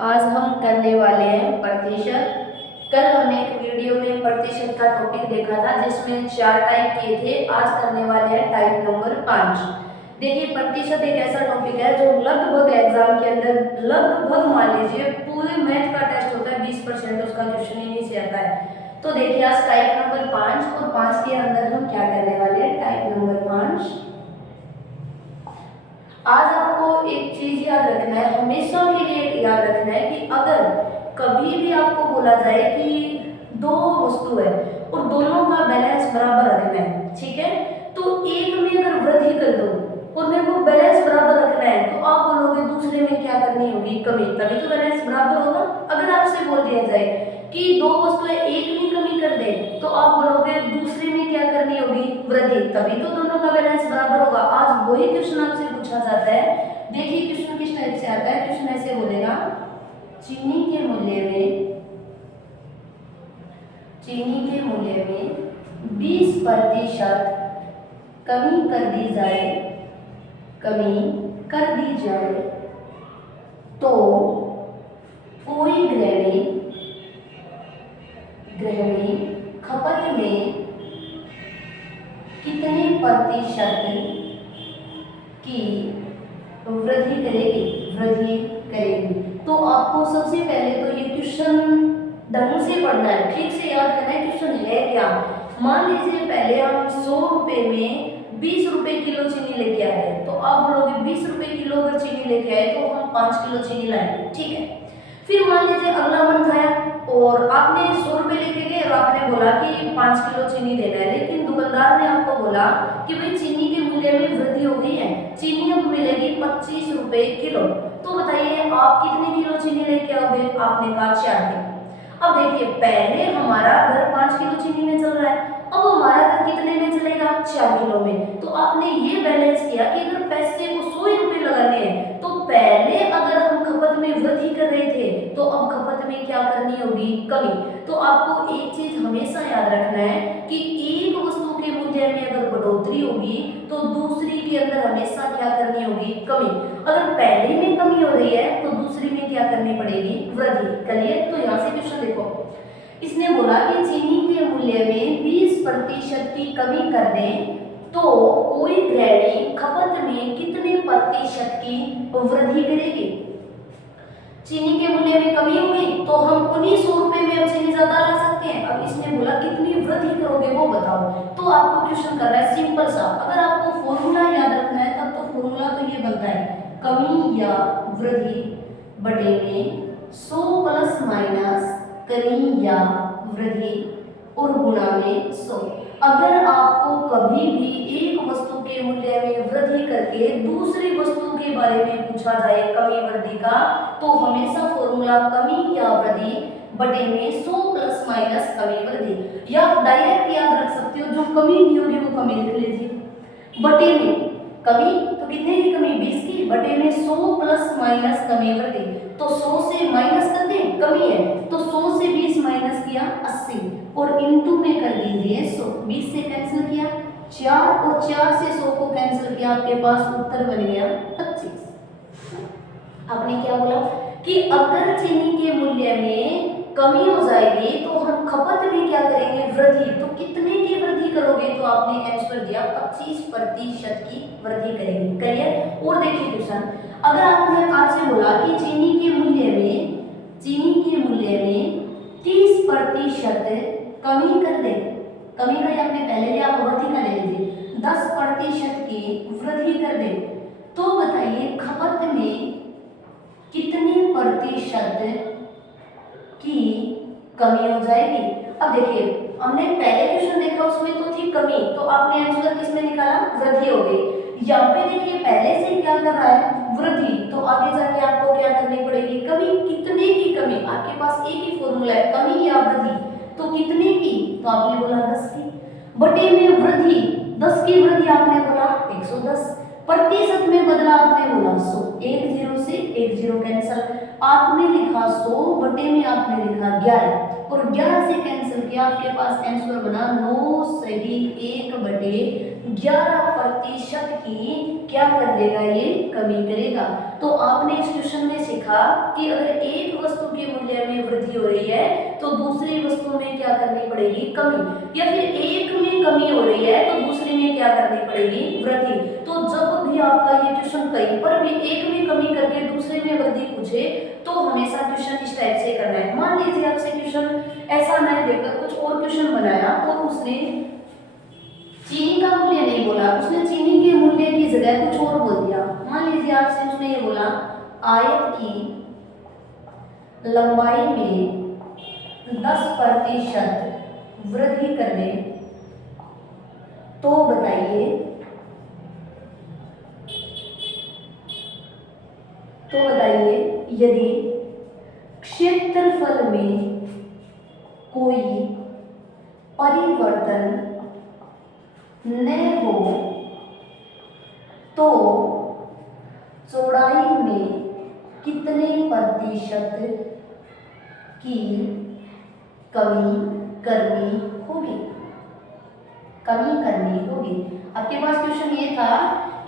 आज हम करने वाले हैं प्रतिशत। कल हमने एक वीडियो में प्रतिशत का टॉपिक देखा था जिसमें 4 टाइप किए थे। आज करने वाले हैं टाइप नंबर 5। देखिए, प्रतिशत एक ऐसा टॉपिक है जो लगभग एग्जाम के अंदर लगभग मान लीजिए पूरे मैथ का टेस्ट होता है 20% उसका क्वेश्चन ही नहीं से आता है। तो देखिए आज टाइप नंबर 5 और 5 के अंदर हम क्या करने वाले हैं, टाइप नंबर 5। आज आपको एक चीज याद रखना है, हमेशा के लिए याद रखना है कि अगर कभी भी आपको बोला जाए कि दो वस्तु है और दोनों का बैलेंस बराबर रखना है, ठीक है, तो एक में अगर वृद्धि कर दो और मेरे को बैलेंस बराबर रखना है तो आप बोलोगे दूसरे में क्या करनी होगी, कमी, तभी तो बैलेंस बराबर होगा। अगर आपसे बोल दिया जाए कि दो वस्तुएं एक में कमी कर दे तो आप बोलोगे दूसरे में क्या करनी होगी, वृद्धि, तभी तो दोनों का बैलेंस बराबर होगा। आज वही क्वेश्चन आपसे पूछा जाता है। देखिए क्वेश्चन किस टाइप से आता है, क्वेश्चन ऐसे बोलेगा, चीनी के मूल्य में 20% कमी कर दी जाए तो कोई गृहिणी खपत में कितने प्रतिशत की वृद्धि करेगी। तो आपको सबसे पहले तो ये क्वेश्चन ढंग से पढ़ना है, ठीक से याद करना है क्वेश्चन है क्या। मान लीजिए पहले हम 100 रुपए में 20 रुपए किलो चीनी लेके आए, तो आप बोलोगे 20 रुपए किलो अगर चीनी लेके आए तो हम 5 किलो चीनी लाएंगे, ठीक है। फिर मान लीजिए अगला मंथ आया और आपने 100 रुपए लेके गए और आपने बोला कि 5 किलो चीनी देना है, लेकिन दुकानदार ने आपको बोला कि भाई चीनी के मूल्य में वृद्धि हो गई है, चीनी अब मिलेगी 25 रुपए किलो। तो बताइए आप कितने किलो चीनी लेके आओगे, आपने कहा 4 किलो। अब देखिए पहले हमारा घर 5 किलो चीनी में चल रहा है, अब हमारा घर कितने में चलेगा, 4 किलो में। तो आपने ये बैलेंस किया कि अगर पैसे को 100 रुपए लगाने हैं तो पहले अगर हम खपत में वृद्धि कर रहे थे तो अब खपत में क्या करनी होगी, कमी। तो आपको एक चीज हमेशा याद रखना है कि एक वस्तु के मूल्य में अगर बढ़ोतरी होगी तो दूसरी के अंदर हमेशा क्या करनी होगी, कमी। अगर पहले में कमी हो रही है तो दूसरी में क्या करनी पड़ेगी, वृद्धि। क्लियर। तो यहाँ से क्वेश्चन देखो, इसने बोला कि चीनी के मूल्य में 20% की कमी कर दें तो कोई गृहिणी खपत में कितने प्रतिशत की वृद्धि करेगी। चीनी के मूल्य में कमी होगी तो हम 1900 रुपए में अब चीनी ज्यादा ला सकते हैं। अब इसने बोला कितनी वृद्धि करोगे वो बताओ। तो आपको क्वेश्चन कर रहा है सिंपल सा, अगर आपको फॉर्मूला याद रखना है तब तो फॉर्मूला तो ये बनता है, कमी या वृद्धि बटे में 100 प्लस माइनस कमी या वृद्धि और गुणा में 100। अगर आपको कभी भी एक वस्तु के मूल्य में वृद्धि करके दूसरी वस्तु के बारे में पूछा जाए कमी वृद्धि का, तो हमेशा फॉर्मूला कमी या वृद्धि बटे में 100 प्लस माइनस कमी वृद्धि, या डायरेक्ट याद रख सकते हो, जो कमी दी होगी वो कमी लिख लीजिए, बटे में कमी तो कितने की कमी, 20 की, बटे में 100 प्लस माइनस कमी वृद्धि। तो 100 से माइनस कर दें, कमी है तो 100 से 20 माइनस किया 80 और इनटू में कर दीजिए 100। 20 से कैंसिल किया 4 और 4 से 100 को कैंसिल किया, आपके पास उत्तर बन गया 25। आपने क्या बोला कि अगर चीनी के मूल्य में कमी हो जाएगी तो हम खपत में क्या करेंगे, वृद्धि। तो कितने की वृद्धि करोगे, तो आपने आंसर दिया 25% की वृद्धि करेंगे। क्लियर। और देखिए क्वेश्चन, अगर आपसे बोला कि चीनी के मूल्य में 30% कमी कर दे, कमी का आपने पहले लिया, आप वृद्धि का ले लीजिए, 10% की वृद्धि कर दे, तो बताइए खपत में कितने प्रतिशत की कमी हो जाएगी। अब देखिए हमने पहले क्वेश्चन देखा उसमें तो थी कमी, तो आपने आंसर किसमें निकाला, वृद्धि हो गई। यहाँ पे देखिए पहले से क्या कर रहा है, वृद्धि, तो आगे जाके आपको क्या करनी पड़ेगी, कमी। कितने की कमी, आपके पास एक ही फॉर्मूला है, कमी या वृद्धि, तो कितने की, तो आपने बोला 10 की, बटे में वृद्धि 10 की वृद्धि आपने बोला 110, प्रतिशत में बदला आपने बोला 100, 1 0 से 1 0 कैंसिल, आपने लिखा 100 बटे में आपने लिखा 11 और 11 से कैंसिल किया, आपके पास आंसर बना 9 सही 1 बटे 11% की क्या कर देगा, ये कमी करेगा। तो आपने इस क्वेश्चन में सीखा कि अगर एक वस्तु के मूल्य में वृद्धि हो रही है तो दूसरी वस्तु में क्या करनी पड़ेगी, कमी, या फिर एक में कमी हो रही है तो दूसरे में क्या करनी पड़ेगी, वृद्धि। तो जब भी आपका ये क्वेश्चन कहीं पर भी एक में कमी करके दूसरे में वृद्धि पूछे तो हमेशा क्वेश्चन इस टाइप से करना है। मान लीजिए आपसे क्वेश्चन ऐसा नहीं देकर कुछ और क्वेश्चन बनाया और उसने चीनी का मूल्य नहीं बोला, उसने चीनी के मूल्य की जगह कुछ और बोल दिया। मान लीजिए आपसे उसने ये बोला आयत की लंबाई में 10% वृद्धि करने, तो बताइए, यदि क्षेत्रफल में कोई परिवर्तन न हो तो चौड़ाई में कितने प्रतिशत की कमी करनी होगी, आपके पास क्वेश्चन ये था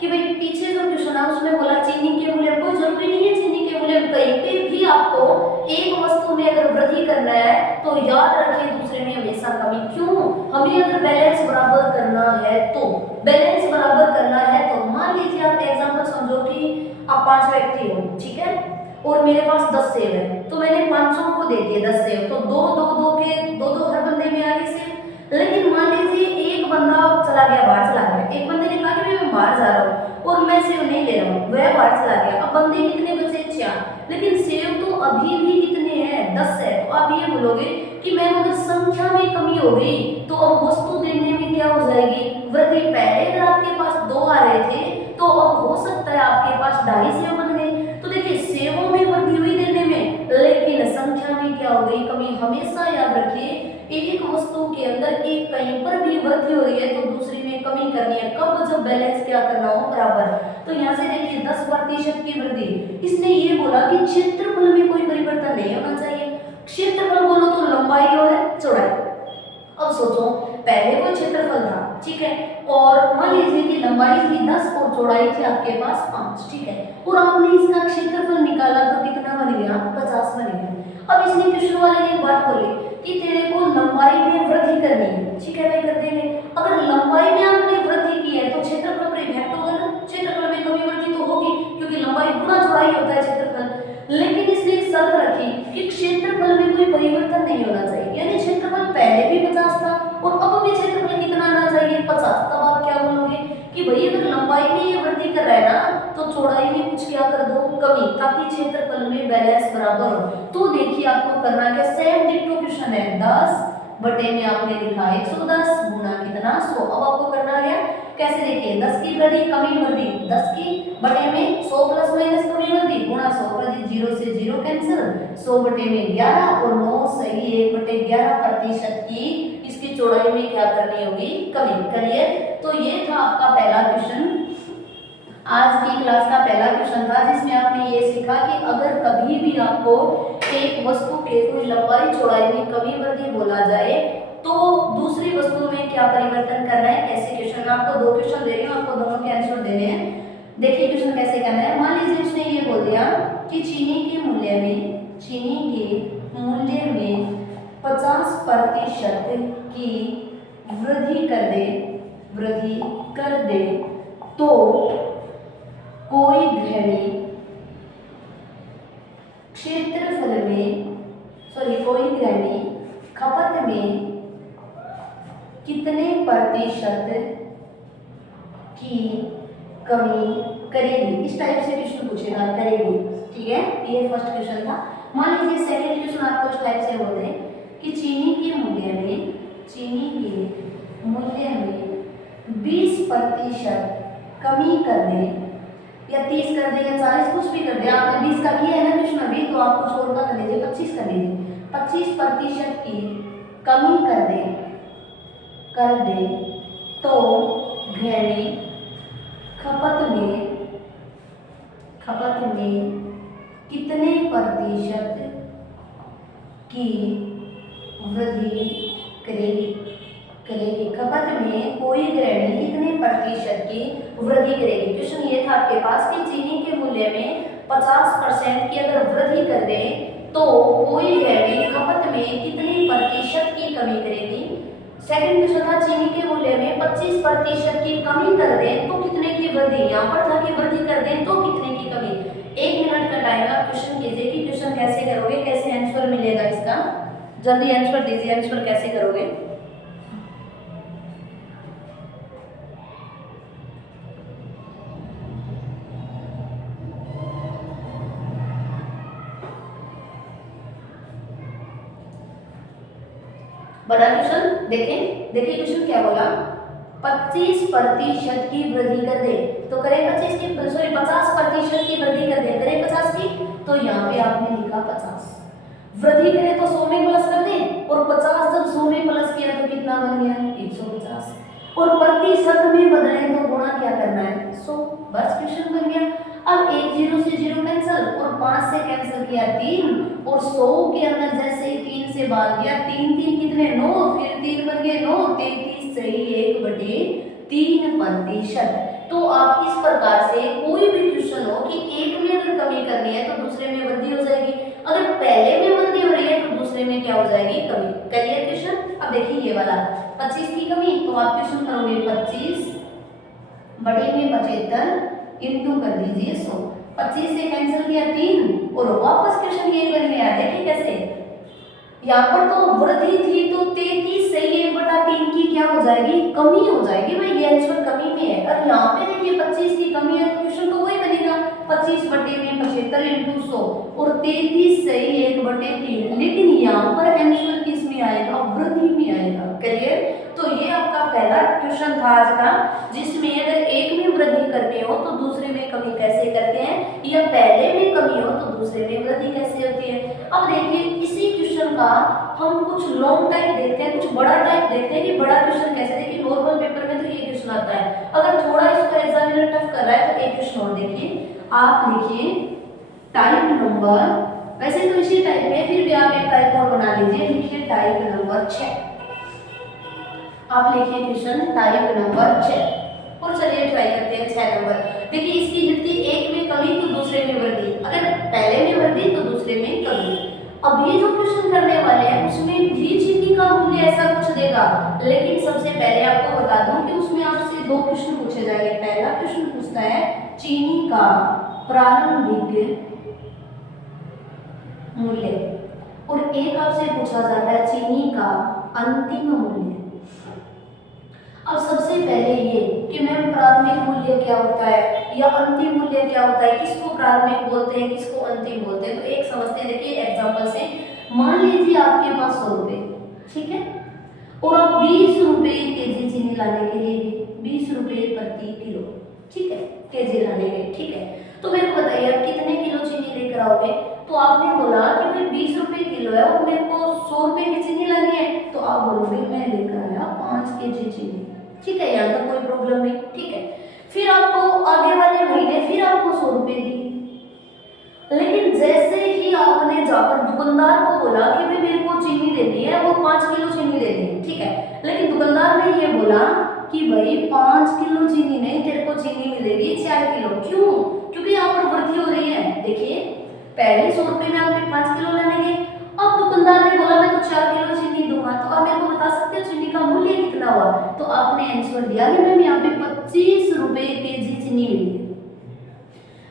कि भाई पीछे जो क्वेश्चन है उसमें बोला चीनी के मूल्य, कोई जरूरी नहीं है चीनी के मूल्य, कहीं पे भी आपको एक वस्तु में अगर वृद्धि करना है तो याद रखिए दूसरे में हमेशा कमी। क्यों, हमें अगर बैलेंस बराबर करना है तो मान लीजिए आप एग्जांपल समझो कि आप 5 व्यक्ति हो, ठीक है, और मेरे पास 10 सेब है, तो मैंने 500 को दे दिए 10 सेब, तो दो हर बंदे में आ गए सेब। लेकिन मान लीजिए एक बंदा बाहर चला गया, एक बंदे ने कहा कि मैं बाहर जा रहा हूँ और मैं सेब नहीं ले रहा हूँ, वह बाहर चला गया। अब बंदे कितने बचे, 4, लेकिन सेब तो अभी भी कितने हैं, 10 है। तो आप ये बोलोगे कि मैं अगर संख्या में कमी हो गई तो अब वस्तु देने में क्या हो जाएगी, वृद्धि। पहले अगर आपके पास 2 आ रहे थे तो अब हो सकता है आपके पास 2.5 सेब बन गए। तो देखिए सेबों में वृद्धि हुई देने में, लेकिन संख्या में क्या हो गई, कमी। हमेशा याद रखिए एक वस्तु के अंदर एक कहीं पर भी वृद्धि हो रही है तो दूसरी में कमी करनी है, कब, जब बैलेंस क्या करना हो, बराबर। तो यहाँ से देखिए 10% की वृद्धि, इसने ये बोला कि क्षेत्रफल में कोई परिवर्तन नहीं होना चाहिए। क्षेत्रफल बोलो तो लंबाई और चौड़ाई। अब सोचो पहले कोई क्षेत्रफल था, ठीक है, और मान लीजिए कि लंबाई थी 10 और चौड़ाई थी आपके पास 5, ठीक है, और आपने इसका क्षेत्रफल निकाला तो कितना बन गया, 50 बन गया। अब इसने क्वेश्चन वाले ने एक बात बोली कि तेरे को लंबाई में वृद्धि करनी है, ठीक है भाई, कर देंगे। अगर लंबाई में आपने वृद्धि की है तो क्षेत्रफल पर इफेक्ट होगा ना, क्षेत्रफल में कमी वृद्धि तो होगी क्योंकि लंबाई गुना चौड़ाई होता है क्षेत्रफल। लेकिन इसने एक शर्त रखी कि क्षेत्रफल में कोई परिवर्तन नहीं होना चाहिए, यानी क्षेत्रफल पहले भी 50 था और अब भी क्षेत्रफल कितना आना चाहिए, 50। तब आप क्या बोलोगे कि भाई अगर लंबाई में ये वृद्धि कर रहा है ना तो चौड़ाई में कुछ क्या कर दो, कमी, ताकि क्षेत्रफल में बैलेंस बराबर हो। तो देखिए आपको करना क्या, सेम डिक्टो क्वेश्चन है, 10 बटे में आपने लिखा 110 गुना कितना 100। अब आपको करना है कैसे, देखिए 10 की वृद्धि कमी वृद्धि, 10 की बटे में 100 प्लस माइनस कमी वृद्धि गुणा 100 वृद्धि, 0 से 0 कैंसिल, 100 बटे में 11 और 9 सही 1/11% की इसकी चौड़ाई में क्या करनी होगी, कमी। करिए, तो ये था आपका पहला क्वेश्चन, आज की क्लास का पहला क्वेश्चन था जिसमें आपने ये सीखा कि अगर कभी भी आपको एक वस्तु के कोई लंबाई चौड़ाई में कमी वृद्धि बोला जाए तो दूसरी वस्तु में क्या परिवर्तन करना है, कैसे। क्वेश्चन में आपको 2 क्वेश्चन दे रही हूँ, आपको दोनों के आंसर देने हैं। देखिए क्वेश्चन कैसे करना है। मान लीजिए उसने ये बोल दिया कि चीनी के मूल्य में 50% की वृद्धि कर दे तो कोई गृहिणी खपत में कितने प्रतिशत की कमी करेगी, इस टाइप से क्वेश्चन पूछेगा, करेगी, ठीक है। ये फर्स्ट क्वेश्चन था। मान लीजिए सेकंड क्वेश्चन आपको इस टाइप से बोल दें कि चीनी के मूल्य में 20% कमी कर दे, या 30 कर दे या 40, कुछ भी कर दे। आपने 20 का किया है ना क्वेश्चन अभी, तो आप कुछ और का कर लीजिए, 25 कर लीजिए। 25% की कमी कर दे तो गृहिणी खपत में कितने प्रतिशत की वृद्धि करेगी। खपत में कोई गृहिणी कितने प्रतिशत की वृद्धि करेगी। क्वेश्चन ये था आपके पास कि चीनी के मूल्य में 50% की अगर वृद्धि कर दें तो कोई गाड़ी खपत में कितने प्रतिशत की कमी करेगी। सेकंड क्वेश्चन था चीनी के मूल्य में 25% की कमी कर दें तो कितने की वृद्धि, यहाँ पर था कि वृद्धि कर दें तो कितने की कमी। 1 मिनट का टाइम आप क्वेश्चन कीजिए कि क्वेश्चन कैसे करोगे, कैसे आंसर मिलेगा इसका, जल्दी आंसर दीजिए, आंसर कैसे करोगे। बड़ा क्वेश्चन देखें, देखिए क्वेश्चन क्या बोला, 25% की वृद्धि कर दे तो करें 50% की वृद्धि कर दे, करें 50 की, तो यहाँ पे आपने लिखा 50, वृद्धि करें तो 100 में प्लस कर दे और 50 जब 100 में प्लस किया तो कितना बन गया 150, और प्रतिशत में बदले तो गुणा क्या करना है 100, बस क्वेश्चन बन गया। अब 1 0 से 0 कैंसिल और 5 से कैंसिल किया 3 और 100 के अंदर जैसे 3 से भाग गया 3 3 कितने 9, फिर 3 बन गए 9, 33 सही 1/3%। तो आप इस प्रकार से कोई भी क्वेश्चन हो कि एक में अगर कमी करनी है तो दूसरे में वृद्धि हो जाएगी, अगर पहले में वृद्धि हो रही है तो दूसरे में क्या हो जाएगी कमी। Clear question. अब देखिए ये वाला 25 की कमी, तो आप क्वेश्चन करोगे 25 बटे में 75 इंटू कर दीजिए 100, 25 से कैंसिल किया 3 और वापस क्वेश्चन ये बन गया। देखिए कैसे, यहाँ पर तो वृद्धि थी तो 33 से 1/3 की क्या हो जाएगी कमी हो जाएगी भाई, ये आंसर कमी में है। और यहाँ पे देखिए 25 की कमी है तो क्वेश्चन तो वही बनेगा 25 बटे में 75 इंटू 100 और 33 से 1/3, लेकिन यहाँ पर आंसर किस में आएगा वृद्धि में आएगा। क्लियर। तो ये आपका पहला क्वेश्चन था आज का, जिसमें अगर एक में वृद्धि करनी हो तो दूसरे में कमी कैसे करते हैं, या पहले में कमी हो तो दूसरे में वृद्धि कैसे होती है। अब देखिए इसी क्वेश्चन का हम कुछ लॉन्ग टाइप देखते हैं, कुछ बड़ा टाइप देखते हैं कि बड़ा क्वेश्चन कैसे। देखिए नॉर्मल पेपर में तो ये क्वेश्चन आता है, अगर थोड़ा इसको एग्जामिनर टफ कर रहा है तो एक क्वेश्चन और देखिए, आप लिखिए टाइप नंबर, वैसे तो इसी टाइप में फिर भी आप एक टाइप और बना लीजिए, लिखिए टाइप नंबर 6। आप लिखिए क्वेश्चन टाइप नंबर 6 और चलिए ट्राई करते हैं 6 नंबर। देखिए इसकी गिनती एक में कमी तो दूसरे में वृद्धि, अगर पहले में वृद्धि तो दूसरे में कमी। अब ये जो क्वेश्चन करने वाले हैं उसमें भी चीनी का मूल्य ऐसा कुछ देगा, लेकिन सबसे पहले आपको बता दूं कि उसमें आपसे 2 क्वेश्चन पूछे जाएंगे। पहला क्वेश्चन पूछता है चीनी का प्रारंभिक मूल्य और एक आपसे पूछा जाता है चीनी का अंतिम मूल्य। अब सबसे पहले ये कि मैम प्रारंभिक मूल्य क्या होता है या अंतिम मूल्य क्या होता है, किसको प्रारंभिक बोलते हैं किसको अंतिम बोलते हैं, तो एक समझते हैं। देखिए एग्जांपल से मान लीजिए आपके पास 100 रुपए, ठीक है, और आप 20 रुपए केजी चीनी लाने के लिए 20 रुपए प्रति किलो, ठीक है, केजी लाने के, ठीक है। तो मेरे को बताइए आप कितने किलो चीनी लेकर आओगे, तो आपने बोला कि भाई 20 रुपए किलो है और मेरे को 100 रुपए की चीनी लानी है, तो आप बोलोगे मैं लेकर आया 5 केजी चीनी, ठीक है, यहाँ तक कोई प्रॉब्लम नहीं, ठीक है। फिर आपको आगे वाले महीने फिर आपको 100 रुपए दी, लेकिन जैसे ही आपने जाकर दुकानदार को बोला कि भाई मेरे को चीनी देनी है, वो 5 किलो चीनी देनी है, ठीक है, लेकिन दुकानदार ने ये बोला कि भाई 5 किलो चीनी नहीं, तेरे को चीनी मिलेगी 4 किलो। क्यों? क्योंकि यहाँ पर वृद्धि हो रही है। देखिए पहले 100 रुपए में आपने 5 किलो लेंगे, अब दुकानदार ने बोला मैं तो 4 किलो चीनी दूंगा, तो आप मेरे को बता सकते हो चीनी का मूल्य कितना हुआ, तो आपने आंसर दिया कि मैम यहाँ पे 25 रुपए केजी चीनी मिली है।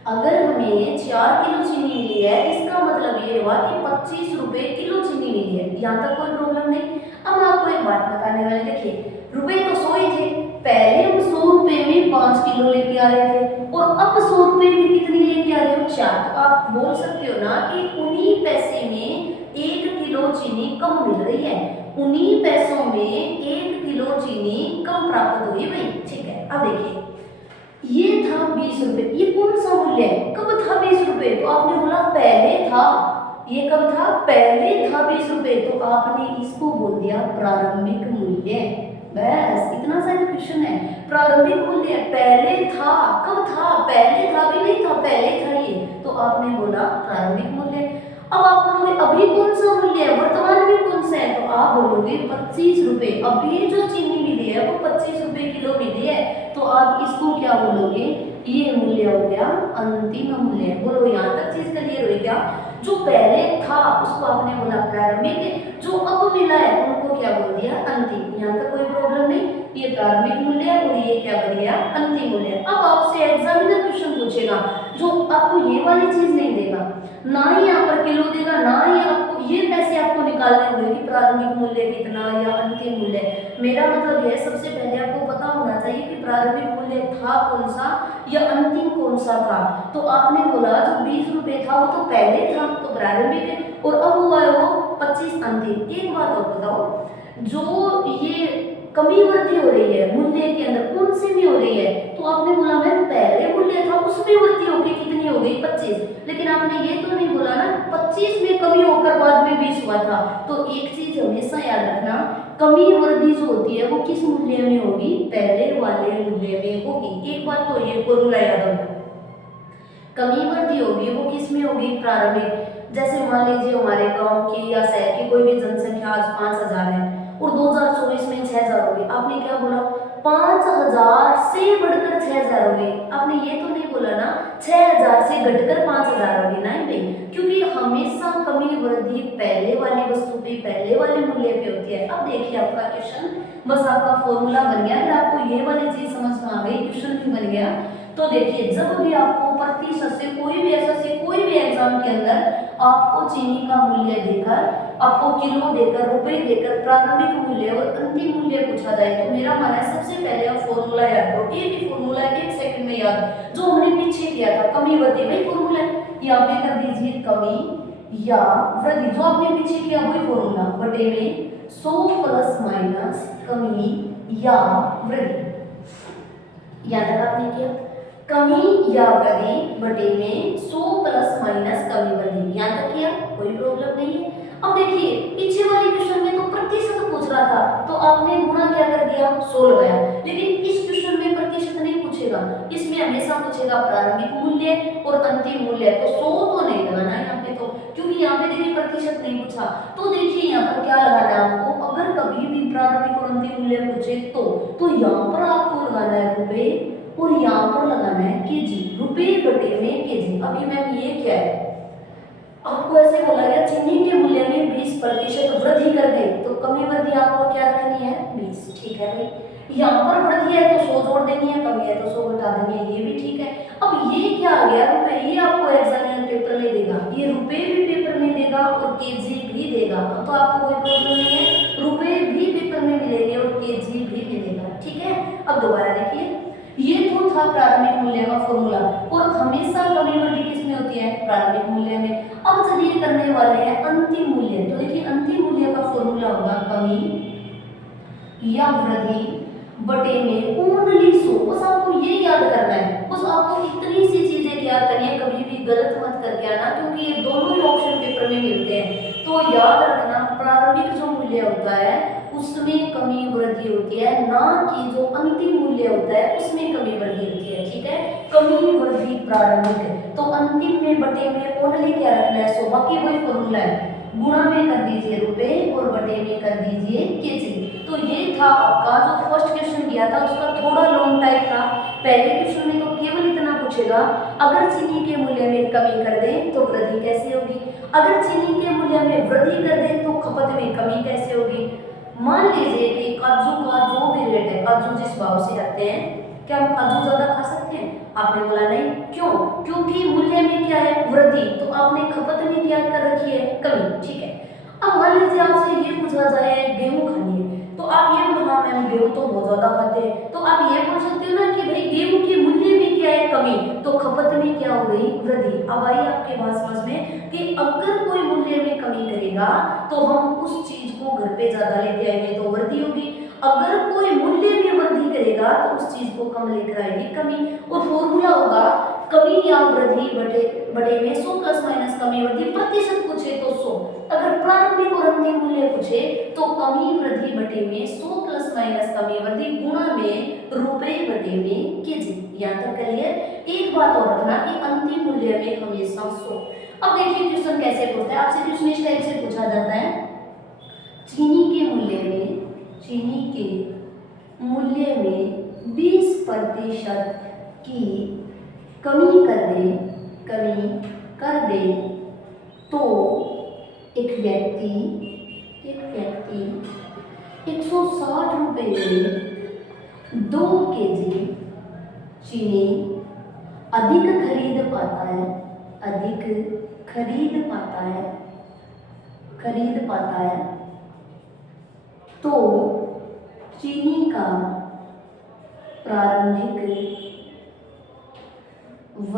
अगर हमें 4 किलो चीनी मिली है इसका मतलब ये हुआ कि 25 रुपए किलो चीनी मिली है, यहाँ तक कोई प्रॉब्लम नहीं। अब मैं आपको एक बात बताने वाले, देखिए रुपए तो 100 ही थे, पहले हम 100 रुपए में 5 किलो लेके आ रहे थे और अब 100 रुपए में कितनी लेके आ रहे हो 4, तो आप बोल सकते हो ना कि उन्हीं पैसे में 1 किलो चीनी कम मिल रही है, उन्हीं पैसों में 1 किलो चीनी कम प्राप्त हुई भाई, ठीक है। अब देखिए ये था 20 रुपए, ये कौन सा मूल्य है, कब था 20 रुपए, तो आपने बोला पहले था, ये कब था पहले था 20 रुपए, तो आपने इसको बोल दिया प्रारंभिक मूल्य, बस इतना सा क्वेश्चन है। प्रारंभिक मूल्य पहले था, कब था, पहले था भी नहीं था, पहले था ये, तो आपने बोला प्रारंभिक मूल्य। अब आप बोलोगे अभी कौन सा मूल्य है, वर्तमान में कौन सा है, तो आप बोलोगे 25 रुपए। अब ये जो चीनी मिली है वो 25 रुपए किलो मिली है, तो तो आप इसको क्या बोलोगे, ये मूल्य हो गया अंतिम मूल्य। बोलो यहाँ तक चीज क्लियर हुई क्या? जो पहले था उसको आपने बोला प्रारंभिक, जो अब मिला है उनको क्या बोल दिया अंतिम। यहाँ तक कोई प्रॉब्लम नहीं, ये प्रारंभिक मूल्य और ये क्या बन गया अंतिम मूल्य। अब आपसे एग्जामिनर क्वेश्चन पूछेगा जो आपको ये वाली चीज नहीं देगा, ना ही यहाँ पर किलो देगा, ना ही आपको ये पैसे आपको निकालने होंगे कि प्रारंभिक मूल्य कितना या अंतिम मूल्य। मेरा मतलब यह सबसे पहले आपको पता होना चाहिए कि प्रारंभिक मूल्य था कौन सा या अंतिम कौन सा था। तो आपने बोला जो 20 रुपए था वो तो पहले था तो प्रारंभिक है, और अब हुआ है वो 25 अंतिम। एक बात और बताओ, जो ये कमी वृद्धि हो रही है मूल्य के अंदर कौन सी में हो रही है? तो आपने बोला मैम पहले मूल्य था उसमें वृद्धि होगी, कितनी हो गई 25, लेकिन आपने ये तो नहीं बोला ना 25 में कमी होकर बाद में 20 हुआ था। तो एक चीज हमेशा याद रखना, कमी वृद्धि जो होती है वो किस मूल्य में होगी? पहले वाले मूल्य में होगी। एक बात तो ये फॉर्मूला याद रखना, कमी वृद्धि होगी वो किस में होगी? प्रारंभिक। जैसे मान लीजिए हमारे गांव की या शहर की कोई भी जनसंख्या आज 5000 है और 2024 में 6000 हो गई, आपने क्या बोला 5000 से बढ़कर 6000 हो गई। आपने ये तो नहीं बोला ना 6000 से घटकर 5000 हो गई, नहीं भाई, क्योंकि हमेशा कमी वृद्धि पहले वाली वस्तु पे पहले वाले मूल्य पे होती है। अब देखिए आपका क्वेश्चन, बस आपका फॉर्मूला बन गया। अगर आपको ये वाली चीज समझ में आ गई, क्वेश्चन भी बन गया। तो देखिए जब भी आपको प्रतिशत से कोई भी ऐसा से कोई भी एग्जाम के अंदर आपको चीनी का मूल्य देकर, आपको किलो देकर, रुपए देकर प्रारंभिक मूल्य और अंतिम मूल्य पूछा जाए तो मेरा मानना है सबसे पहले आप फॉर्मूला याद करो। एक ही फॉर्मूला 1 सेकंड में याद, जो हमने पीछे किया था कमी वृद्धि, वही फॉर्मूला यहाँ पे कर दीजिए कमी या वृद्धि, जो आपने पीछे किया वही फॉर्मूला बटे में 100 प्लस माइनस कमी या वृद्धि। याद तक आपने किया कमी या वृद्धि बटे में 100 प्लस माइनस कमी वृद्धि, यहाँ तक किया कोई प्रॉब्लम नहीं है। अब देखिए पीछे वाले क्वेश्चन में तो प्रतिशत पूछ रहा था तो आपने गुणा क्या कर दिया 100 लगाया, लेकिन इस क्वेश्चन में प्रतिशत नहीं पूछेगा, इसमें हमेशा पूछेगा प्रारंभिक मूल्य और अंतिम मूल्य। तो 100 तो नहीं लगाना है यहाँ पे, तो क्योंकि यहाँ पे देखिए प्रतिशत नहीं पूछा। तो देखिए यहाँ पर क्या लगाना है आपको, अगर कभी भी प्रारंभिक और अंतिम मूल्य पूछे तो यहाँ पर आपको लगाना है रुपए और यहाँ पर लगाना है केजी, रुपए बटे में केजी। अभी मैम ये क्या है, आपको ऐसे बोला गया चीनी के मूल्य में 20% वृद्धि कर दे तो कमी वृद्धि आपको क्या रखनी है 20, ठीक है भाई। यहाँ पर वृद्धि है तो 100 जोड़ देनी है, कमी है तो 100 घटा देनी है, ये भी ठीक है। अब ये क्या आ गया रुपए, ये आपको एग्जामिनर पेपर में देगा, ये रुपए भी पेपर में देगा और केजी भी देगा, तो आपको कोई प्रॉब्लम नहीं है, रुपए भी पेपर में मिलेंगे और केजी भी मिलेगा, ठीक है। अब दोबारा देखिए, ये तो था प्रारंभिक मूल्य का फॉर्मूला और हमेशा कमी वृद्धि किसमें होती है प्रारंभिक मूल्य में। अब चलिए करने वाले हैं अंतिम मूल्य। तो देखिए अंतिम मूल्य का फॉर्मूला होगा कमी या वृद्धि बटे में ओनली 100। बस आपको ये याद करना है, बस आपको इतनी सी चीजें याद करनी है, कभी भी गलत मत करके आना क्योंकि ये दोनों ही ऑप्शन पेपर में मिलते हैं। तो याद रखना प्रारंभिक जो मूल्य होता है उसमें कमी वृद्धि होती है, ना कि जो अंतिम मूल्य होता है उसमें कमी वृद्धि होती है, ठीक है। कमी वृद्धि प्रारंभिक, तो अंतिम में बटे में ओनली क्या रखना है 100, बाकी वही फॉर्मूला है, गुणा में कर दीजिए रुपए और बटे में कर दीजिए केजी। तो ये था आपका जो फर्स्ट क्वेश्चन दिया था, उसका थोड़ा लॉन्ग टाइप था। पहले क्वेश्चन में तो केवल इतना पूछेगा अगर चीनी के मूल्य में कमी कर दें तो वृद्धि कैसे होगी, अगर चीनी के मूल्य में वृद्धि कर दें तो खपत में कमी कैसे होगी। मान लीजिए कि काजू का जो भी रेट है, काजू जिस भाव से आते हैं, क्या हम काजू ज्यादा खा सकते हैं? आपने बोला नहीं, क्यों? क्योंकि मूल्य में क्या है वृद्धि, तो आपने खपत में क्या कर रखी है कमी, ठीक है। अब मान लीजिए आपसे ये पूछा जाए गेहूं खानी है, तो आप ये बोलो हाँ मैम गेहूं तो बहुत ज्यादा खाते हैं, तो आप ये बोल सकते हो ना कि भाई गेहूं के मूल्य में क्या है कमी, तो खपत में क्या हो गई वृद्धि। अब आई आपके पास समझ में कि अगर कोई मूल्य में कमी करेगा तो हम उस चीज को घर पे ज्यादा लेके आएंगे तो वृद्धि होगी, अगर कोई मूल्य में वृद्धि करेगा तो उस चीज को कम लेकर आएगी कमी। और फॉर्मूला होगा कमी या वृद्धि बटे में 100 प्लस माइनस कमी वृद्धि, प्रतिशत पूछे तो 100, अगर प्रारंभिक और अंतिम मूल्य पूछे तो कमी वृद्धि बटे में 100 प्लस माइनस कमी वृद्धि गुणा में रुपए बटे में केजी। यहाँ तक क्लियर। एक बात और रखना कि अंतिम मूल्य में हमेशा 100। अब देखिए क्वेश्चन कैसे पूछता है, आपसे क्वेश्चन इस टाइप से पूछा जाता है, चीनी के मूल्य में 20% की कमी कर दे तो एक व्यक्ति 160 रुपये में 2 केजी चीनी अधिक खरीद पाता है तो चीनी का प्रारंभिक व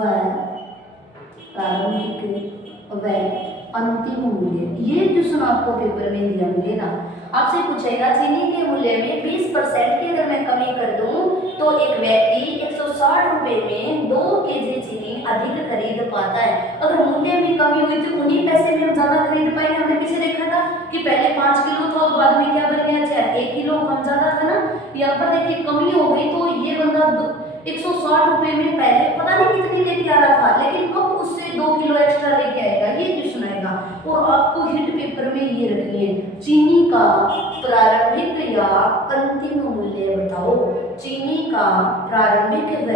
अंतिम मूल्य। ये क्वेश्चन आपको पेपर में दिया मिलेगा। आपसे पूछेगा चीनी के मूल्य में 20% की अगर मैं कमी कर दूं तो एक व्यक्ति 160 रुपए में 2 केजी चीनी अधिक खरीद पाता है। अगर मूल्य में कमी हुई तो उन्हीं पैसे में हम ज्यादा खरीद पाएंगे। हमने पीछे देखा था कि पहले 5 किलो था और बाद में क्या बन गया, चाहे 1 किलो कम ज्यादा था ना। यहाँ पर देखिए कमी हो गई तो ये बंदा 160 रुपए में पहले पता नहीं कितनी लेके आ रहा था, लेकिन अब उससे 2 किलो एक्स्ट्रा लेके आएगा। ये क्वेश्चन आएगा और आपको हिंट पेपर में ये रखनी है, चीनी का प्रारंभिक या अंतिम मूल्य बताओ। चीनी का प्रारंभिक व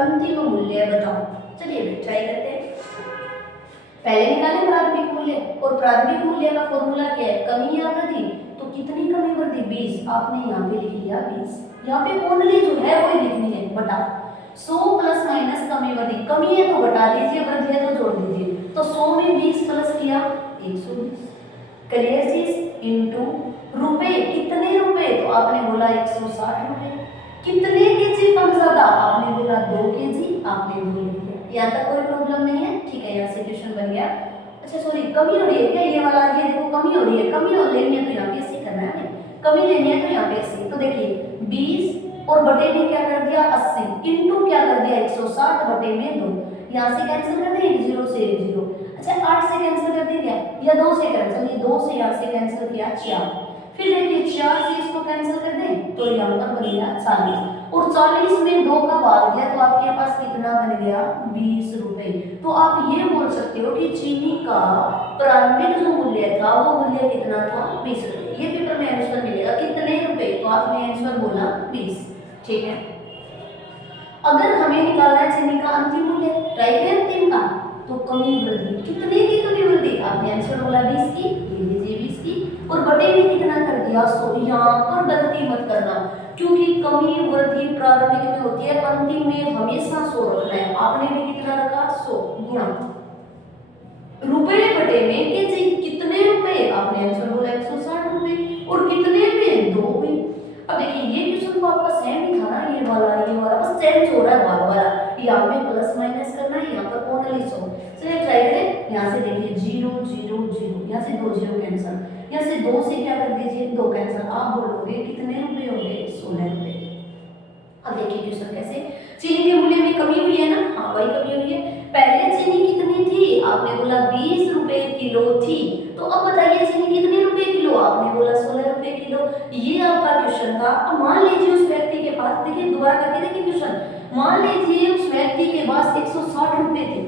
अंतिम मूल्य बताओ। चलिए ट्राई करते हैं। पहले निकालें प्रारंभिक मूल्य, और प्रारंभिक मूल्य का फॉर्मूला क्या है, कमी या वृद्धि। तो कितनी कमी वृद्धि, 20। आपने यहाँ पे लिख लिया 20। यहाँ पे ओनली जो है वही लिखनी है, बटा 100 प्लस माइनस कमी वृद्धि। कमी है तो बटा लीजिए, वृद्धि है तो जोड़ दीजिए। तो 100 में 20 प्लस किया 120। करिए चीज इनटू रुपए, कितने रुपए, तो आपने बोला 160 रुपए। कितने केजी कम ज्यादा, आपने बोला 2 केजी, आपने बोल दिया। यहाँ तक कोई प्रॉब्लम नहीं है, ठीक है। यहाँ से क्वेश्चन बन गया। अच्छा सॉरी, कमी हो रही है क्या, ये वाला, ये देखो कमी हो रही है। कमी हो लेनी है तो यहाँ पे ऐसे करना है, कमी लेनी है तो यहाँ पे ऐसे। तो देखिए 20 और बटे में क्या कर दिया 80, इनटू क्या कर दिया 160 बटे में 2। यहाँ से कैंसिल कर दें, 1 0 से 1 0। अच्छा 8 से कैंसिल कर दें क्या, या 2 से कैंसिल, ये 2 से यहाँ से कैंसिल किया 4। फिर देखिए 4 से इसको कैंसिल कर दें तो यहाँ पर बन गया 40, और 40 में 2 का भाग दिया तो आपके पास कितना बन गया 20 रुपए। तो आप ये बोल सकते हो कि चीनी का प्रारंभिक जो मूल्य था वो मूल्य कितना था 20 रुपए। ये पेपर में आंसर मिलेगा कितने रुपए, तो आपने आंसर बोला 20, ठीक है। अगर हमें निकालना है चीनी का अंतिम मूल्य, ट्राई करें अंतिम का, तो कमी वृद्धि, कितने की कमी वृद्धि, आपने आंसर बोला 20 की, ये लीजिए 20 की, और बटे में कितना कर दिया 100। यहाँ पर गलती मत करना, क्योंकि कमी वृद्धि प्रारंभिक में होती है, अंतिम में हमेशा 100 रखना है। आपने भी कितना रखा 100 गुणा रुपए बटे में केजी, कितने रुपए, आपने आंसर बोला 160 रुपए, और कितने में 2 हुई। अब देखिए ये क्वेश्चन तो आपका सेम ही था ना, ये वाला बस चेंज हो रहा है भाग वाला। यहाँ पे प्लस माइनस करना है, यहाँ पर ओनली 100। चलिए ट्राई करें। यहाँ से देखिए 0 0 0, यहाँ से 2 0 कैंसिल, यहाँ से 2 से क्या कर दीजिए 2 कैंसिल। आप बोलोगे कितने रुपए हो गए 16 रुपए। अब देखिए क्वेश्चन कैसे, चीनी के मूल्य में कमी हुई है ना, हाँ वही कमी हुई है। पहले चीनी कितनी थी, आपने बोला 20 रुपए किलो थी, तो अब बताइए चीनी कितने रुपए किलो, आपने बोला 16 रुपए किलो। ये आपका क्वेश्चन था। अब मान लीजिए उस व्यक्ति के पास, देखिए दोबारा करके देखिए क्वेश्चन, मान लीजिए उस व्यक्ति के पास 160 रुपए थे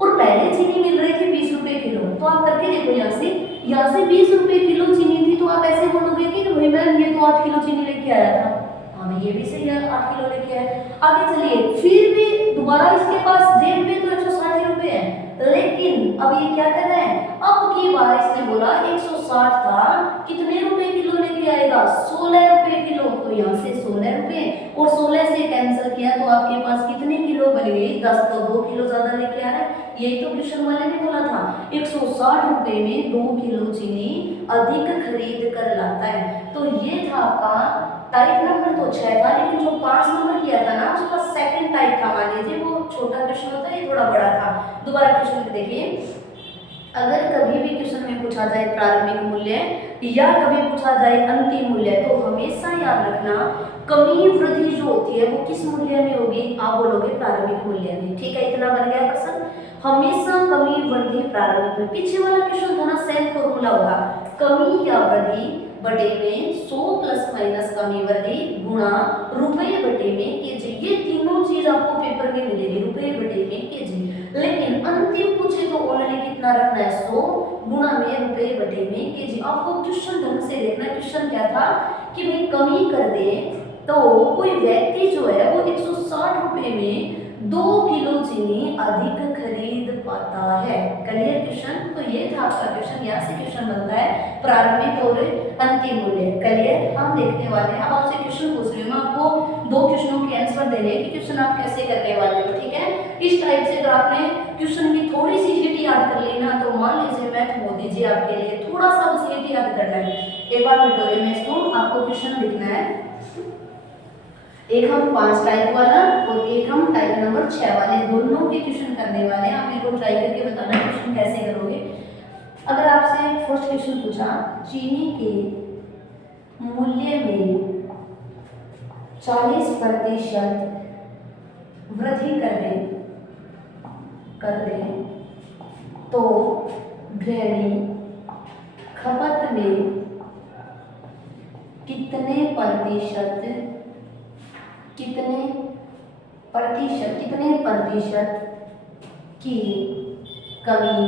और पहले चीनी मिल रही थी 20 रुपए किलो। तो आप करके देखो, यहाँ से 20 रुपए किलो चीनी थी, तो आप ऐसे बोलोगे कि भाई मैम ये तो 8 किलो चीनी लेके आया था। हाँ ये भी सही है, 8 किलो लेके आए। आगे चलिए, फिर भी दोबारा इसके पास जेब में तो 160 रुपए है, लेकिन अब ये क्या कर रहा है, अब की बार इसने बोला 160 था, कितने रुपए किलो लेके आएगा 16 रुपए किलो। तो यहाँ से 16 रुपए और 16 से कैंसिल किया तो आपके पास कितने किलो बन गए 10, तो 2 किलो ज्यादा लेके आ रहा है। यही तो क्वेश्चन वाले ने बोला था, 160 रुपए में 2 किलो चीनी अधिक खरीद कर लाता है। तो ये था आपका टाइप नंबर तो 6 था, लेकिन जो 5 नंबर किया था ना उसका सेकंड टाइप था। मान लीजिए वो छोटा क्वेश्चन होता है, ये थोड़ा बड़ा था। दोबारा क्वेश्चन देखिए, अगर कभी भी क्वेश्चन में पूछा जाए प्रारंभिक मूल्य या कभी पूछा जाए अंतिम मूल्य, तो हमेशा याद रखना कमी वृद्धि जो होती है वो किस मूल्य में होगी, आप बोलोगे प्रारंभिक मूल्य में, ठीक है। इतना बन गया प्रश्न, हमेशा कमी वृद्धि प्रारंभिक में। पीछे वाला क्वेश्चन था ना, सेम फॉर्मूला होगा, कमी या वृद्धि बटे में 100 प्लस माइनस कमी वृद्धि गुणा रुपए बटे में केजी। ये तीनों चीज आपको पेपर में मिलेगी, रुपए बटे में केजी। लेकिन अंतिम पूछे तो ओनली कितना रखना है 100 गुणा में रुपए बटे में केजी। आपको क्वेश्चन ढंग से देखना है। क्वेश्चन क्या था कि भाई कमी कर दे तो कोई व्यक्ति जो है वो 160 रुपए में 2 किलो चीनी अधिक खरीद पाता है। Clear question? तो ये था आपका क्वेश्चन। यहाँ से क्वेश्चन बनता है प्रारंभिक और अंतिम मूल्य। क्लियर? हम देखने वाले हैं। अब आपसे क्वेश्चन पूछ रही हूँ मैं, आपको 2 क्वेश्चनों के आंसर देने हैं कि क्वेश्चन आप कैसे करने वाले हो। ठीक है? इस टाइप से अगर आपने क्वेश्चन की थोड़ी सी हिट याद कर ली ना, तो मान लीजिए मैथ मोदी जी आपके लिए थोड़ा सा बस हिट याद करना है। एक बार मिटोरे में इसको आपको क्वेश्चन लिखना है। एक हम 5 टाइप वाला और एक हम टाइप नंबर 6 वाले, दोनों के क्वेश्चन करने वाले हैं। आप मेरे को ट्राई करके बताना क्वेश्चन कैसे करोगे। अगर आपसे फर्स्ट क्वेश्चन पूछा, चीनी के मूल्य में 40% वृद्धि कर दें तो घरेलू खपत में कितने प्रतिशत की कमी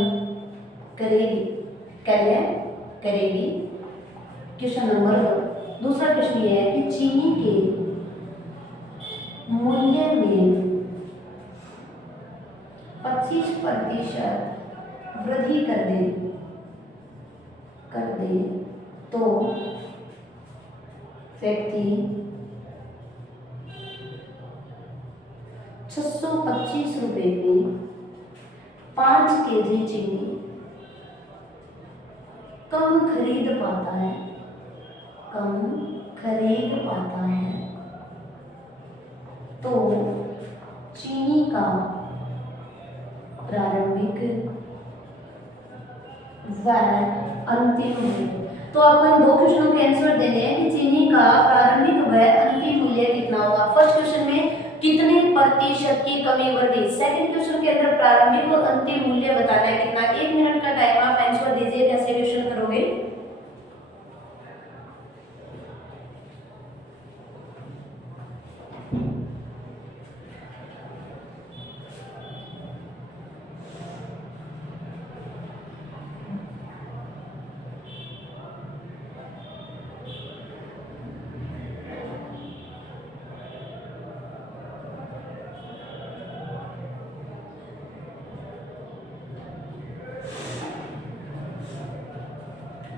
करेगी। Question number 1। दूसरा क्वेश्चन ये है कि चीनी के मूल्य में 25% वृद्धि कर दे तो व्यक्ति 625 रुपए में 5 केजी चीनी कम खरीद पाता है। तो चीनी का प्रारंभिक व अंतिम मूल्य। तो आपको इन 2 क्वेश्चनों के आंसर देने हैं कि चीनी का प्रारंभिक व अंतिम मूल्य कितना होगा। फर्स्ट क्वेश्चन में कितने प्रतिशत की कमी वृद्धि, सेकंड क्वेश्चन के अंदर प्रारंभिक और अंतिम मूल्य बताना है कितना। 1 मिनट का टाइम, आप आंसर दीजिए कैसे क्वेश्चन करोगे।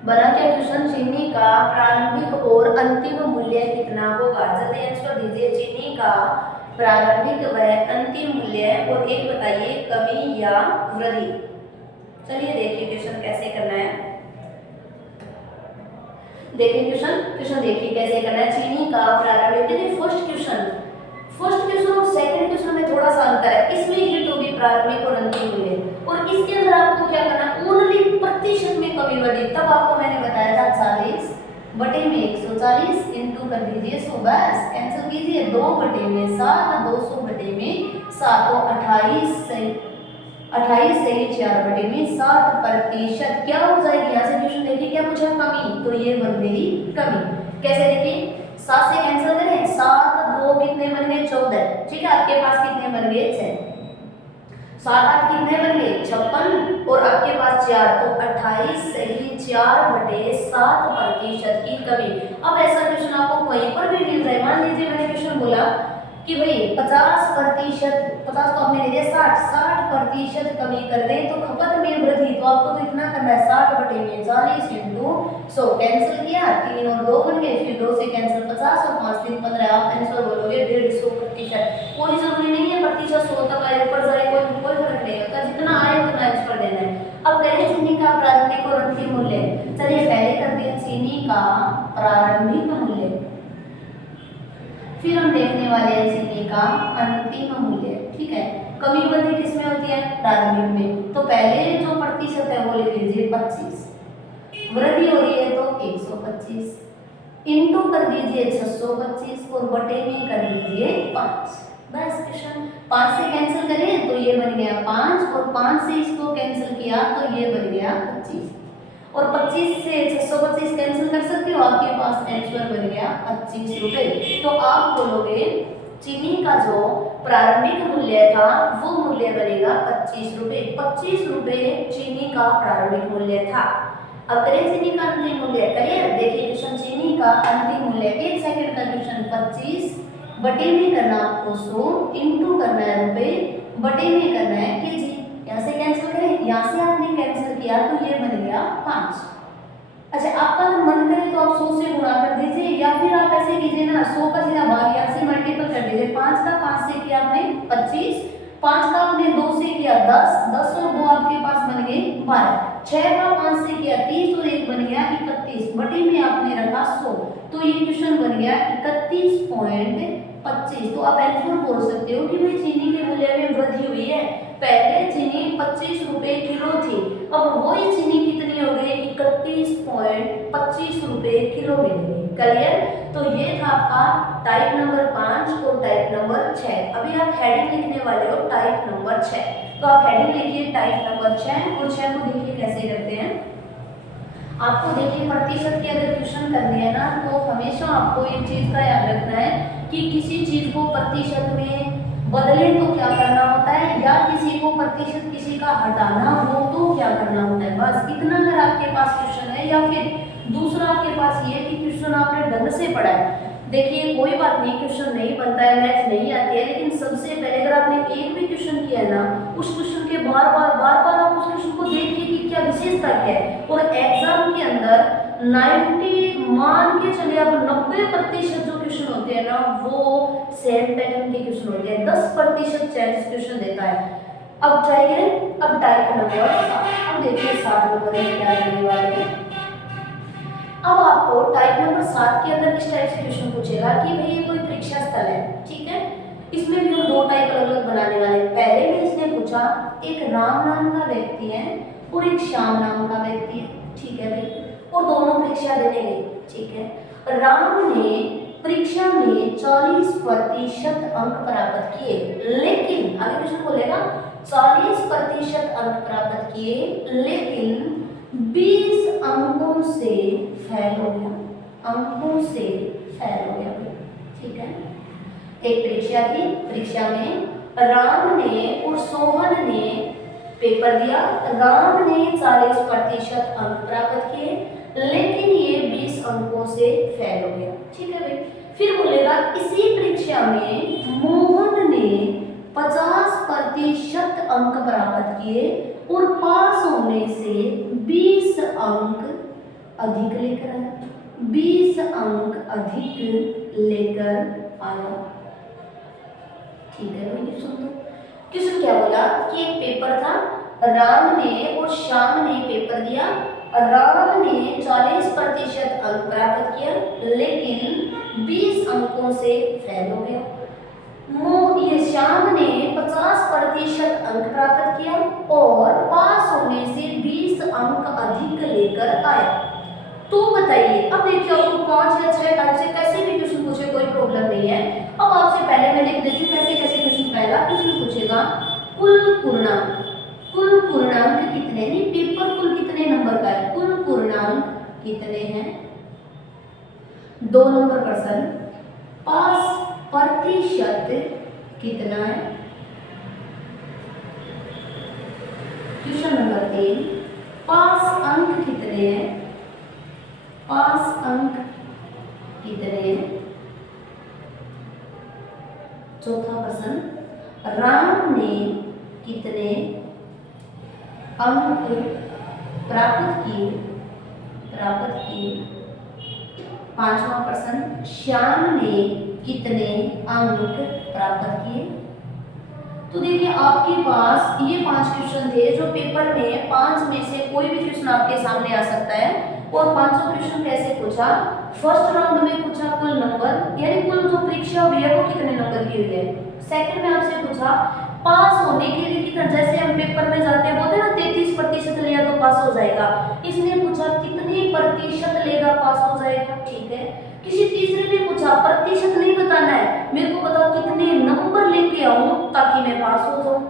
बना क्या क्वेश्चन, चीनी का प्रारंभिक और अंतिम मूल्य कितना होगा। जल्दी आंसर दीजिए। चीनी का प्रारंभिक व अंतिम मूल्य और एक बताइए कमी या वृद्धि। चलिए देखिए क्वेश्चन कैसे करना है। देखिए क्वेश्चन देखिए कैसे करना है। चीनी का प्रारंभिक, देखिए फर्स्ट क्वेश्चन और सेकंड क्वेश्चन में थोड़ा सा अंतर है। इसमें हिट होगी प्रारंभिक और अंतिम मूल्य, और इसके अंदर आपको क्या करना है, ओनली प्रतिशत में कमी वृद्धि। तब आपको मैंने बताया था 40 बटे में 140 इंटू कर दीजिए 100, बस कैंसिल कीजिए। 2 बटे में 7, 200 बटे में 7, तो 28 से 4 बटे में 7% क्या हो जाएगी। यहाँ से क्वेश्चन देखिए क्या पूछा, कमी, तो ये बन गई कमी। कैसे देखिए, 7 से कैंसिल करें, 7 2 कितने बन गए 14। ठीक है, आपके पास कितने बन गए 6, 7 8 कितने बन गए 56, और आपके पास 4, तो 28 से 4 बटे 7% की कमी। अब ऐसा क्वेश्चन आपको कहीं पर भी मिल जाए। मान लीजिए मैंने क्वेश्चन बोला कि भाई 50%, 50 तो आपने दे दिया 60% कमी कर दें तो खपत में वृद्धि। तो आपको तो इतना करना है 60 बटे में 40 इंटू 100, कैंसिल किया, 3 और 2 बन गए, फिर 2 से कैंसिल 50 और 5 3 15। आप आंसर बोलोगे 150%। कोई जरूरी नहीं है प्रतिशत 100 तक आए, ऊपर जाए, कोई फर्क नहीं होता, जितना आए उतना आंसर देना है। अब करें चीनी का प्रारंभिक और अंतिम मूल्य। चलिए पहले करते हैं चीनी का प्रारंभिक मूल्य, फिर हम देखने वाले हैं चीनी का अंतिम मूल्य। ठीक है, कमी वृद्धि किसमें होती है, प्रारंभिक में। तो पहले जो प्रतिशत है वो लिख लीजिए 25, वृद्धि हो रही है तो 125, इंटू कर दीजिए 625 और बटे में कर दीजिए 5। बस क्वेश्चन 5 से कैंसिल करें तो ये बन गया 5, और 5 से इसको कैंसिल किया तो ये बन गया 25, और 25 से 625 कैंसिल कर सकते हो, आपके पास आंसर बन गया 25 रुपए। तो आप बोलोगे चीनी का जो प्रारंभिक मूल्य था वो मूल्य बनेगा 25 रुपए। 25 रुपए चीनी का प्रारंभिक मूल्य था। अब करें चीनी का अंतिम मूल्य, करिए देखिए क्वेश्चन, चीनी का अंतिम मूल्य 1 सेकंड का क्वेश्चन 25 बटे में करना आपको 100 इंटू करना है रुपए बटे में करना है केजी। यहाँ से कैंसिल करें, यहाँ से आपने कैंसिल किया तो ये बन गया 5। अच्छा आपका अगर मन करे तो आप 100 से गुणा कर दीजिए, या फिर आप ऐसे कीजिए ना 100 का सीधा भाग यहाँ से मल्टीपल कर दीजिए। 5 का 5 से किया आपने 25, 5 का आपने 2 से किया 10, 10 और 2 आपके पास बन गए 12, 6 का 5 से किया 30 और 1 बन गया 31, बटे में आपने रखा 100, तो ये क्वेश्चन बन गया 31.25। तो आप आंसर बोल सकते हो कि भाई चीनी के मूल्य में वृद्धि हुई है। पहले चीनी 25 रुपए किलो थी, अब वही चीनी कितनी हो गई 31.25 रुपए किलो मिलेगी। क्लियर? तो ये था आपका टाइप नंबर 5 और टाइप नंबर 6। अभी आप हेडिंग लिखने वाले हो टाइप नंबर 6, तो आप हेडिंग लिखिए टाइप नंबर 6 और 6 को देखिए कैसे करते हैं। आपको देखिए प्रतिशत के अगर क्वेश्चन करने हैं ना, तो हमेशा आपको एक चीज का याद रखना है कि किसी चीज को प्रतिशत में बदले तो क्या करना होता है, या किसी को प्रतिशत किसी का हटाना हो तो क्या करना होता है। बस इतना अगर आपके पास क्वेश्चन है, या फिर दूसरा आपके पास ये कि क्वेश्चन आपने ढंग से पढ़ा है। देखिए कोई बात नहीं, क्वेश्चन नहीं बनता है, मैथ नहीं आती है, लेकिन सबसे पहले अगर आपने एक भी क्वेश्चन किया है ना, उस क्वेश्चन के बार बार आप उस क्वेश्चन को देखिए कि क्या विशेषता क्या है। और एग्जाम के अंदर 90 मान के चलिए अब 90% जो क्वेश्चन होते हैं ना वो सेम पैटर्न के क्वेश्चन होते हैं, 10% चेंज क्वेश्चन देता है। अब ट्राई करें, अब टाइप नंबर 7, अब देखिए 7 नंबर में क्या करने वाले हैं। अब आपको टाइप नंबर 7 के अंदर किस टाइप से क्वेश्चन पूछेगा कि भाई ये कोई परीक्षा स्थल है, ठीक है, इसमें भी हम 2 टाइप अलग अलग बनाने वाले हैं। पहले में इसने पूछा एक राम नाम का व्यक्ति है और एक श्याम नाम का व्यक्ति है, ठीक है भाई, और दोनों परीक्षा देने गए, ठीक है। राम ने परीक्षा में 40% अंक प्राप्त किए, लेकिन आगे क्वेश्चन बोलेगा 40% अंक प्राप्त किए लेकिन 20 अंकों से फेल हो गया, अंकों से फेल हो गया, ठीक है। एक परीक्षा थी, परीक्षा में राम ने और सोहन ने पेपर दिया, राम ने 40% अंक प्राप्त किए लेकिन ये 20 अंकों से फेल हो गया, ठीक है भाई। फिर बोलेगा इसी परीक्षा में मोहन ने 50% अंक प्राप्त किए और पास होने से 20 अंक अधिक लेकर आया, 20 अंक अधिक लेकर आया, ठीक है भाई। सुन लो क्वेश्चन क्या बोला कि एक पेपर था, राम ने और श्याम ने पेपर दिया, राम ने 40% अंक प्राप्त किया लेकिन 20 अंकों से फेल हो गया। ये श्याम ने 50% अंक प्राप्त किया और पास होने से 20 अंक अधिक लेकर आया। तो बताइए, अब देखिए आपको 5 या 6 टाइप से कैसे भी क्वेश्चन पूछे कोई प्रॉब्लम नहीं है। अब आपसे पहले मैं लिख देती हूँ कैसे कैसे क्वेश्चन। पहला क्वेश्चन पूछेगा कुल पूर्णांक, कुल पूर्णांक कितने, नहीं पेपर कुल कितने नंबर का है, कुल पूर्णांक कितने हैं। 2 नंबर प्रश्न पास प्रतिशत कितना है। क्वेश्चन नंबर 3 पास अंक कितने हैं, पास अंक कितने हैं। चौथा प्रश्न राम ने कितने अंक प्राप्त किए, प्राप्त किए। 5वां प्रश्न श्याम ने कितने अंक प्राप्त किए। तो देखिए आपके पास ये 5 क्वेश्चन थे जो पेपर में 5 में से कोई भी क्वेश्चन आपके सामने आ सकता है। और 500 क्वेश्चन कैसे पूछा, फर्स्ट राउंड में पूछा कुल नंबर, यानी कुल जो परीक्षा हुई है वो कितने नंबर की हुई है। सेकंड में आपसे पूछा पास होने के लिए कितना, जैसे हम पेपर में जाते हैं बोलते हैं ना 33% लिया तो पास हो जाएगा, इसने पूछा कितने प्रतिशत लेगा पास हो जाएगा, ठीक है। किसी तीसरे ने पूछा प्रतिशत नहीं बताना है, मेरे को बताओ कितने नंबर लेके आऊं ताकि मैं पास हो जाऊं।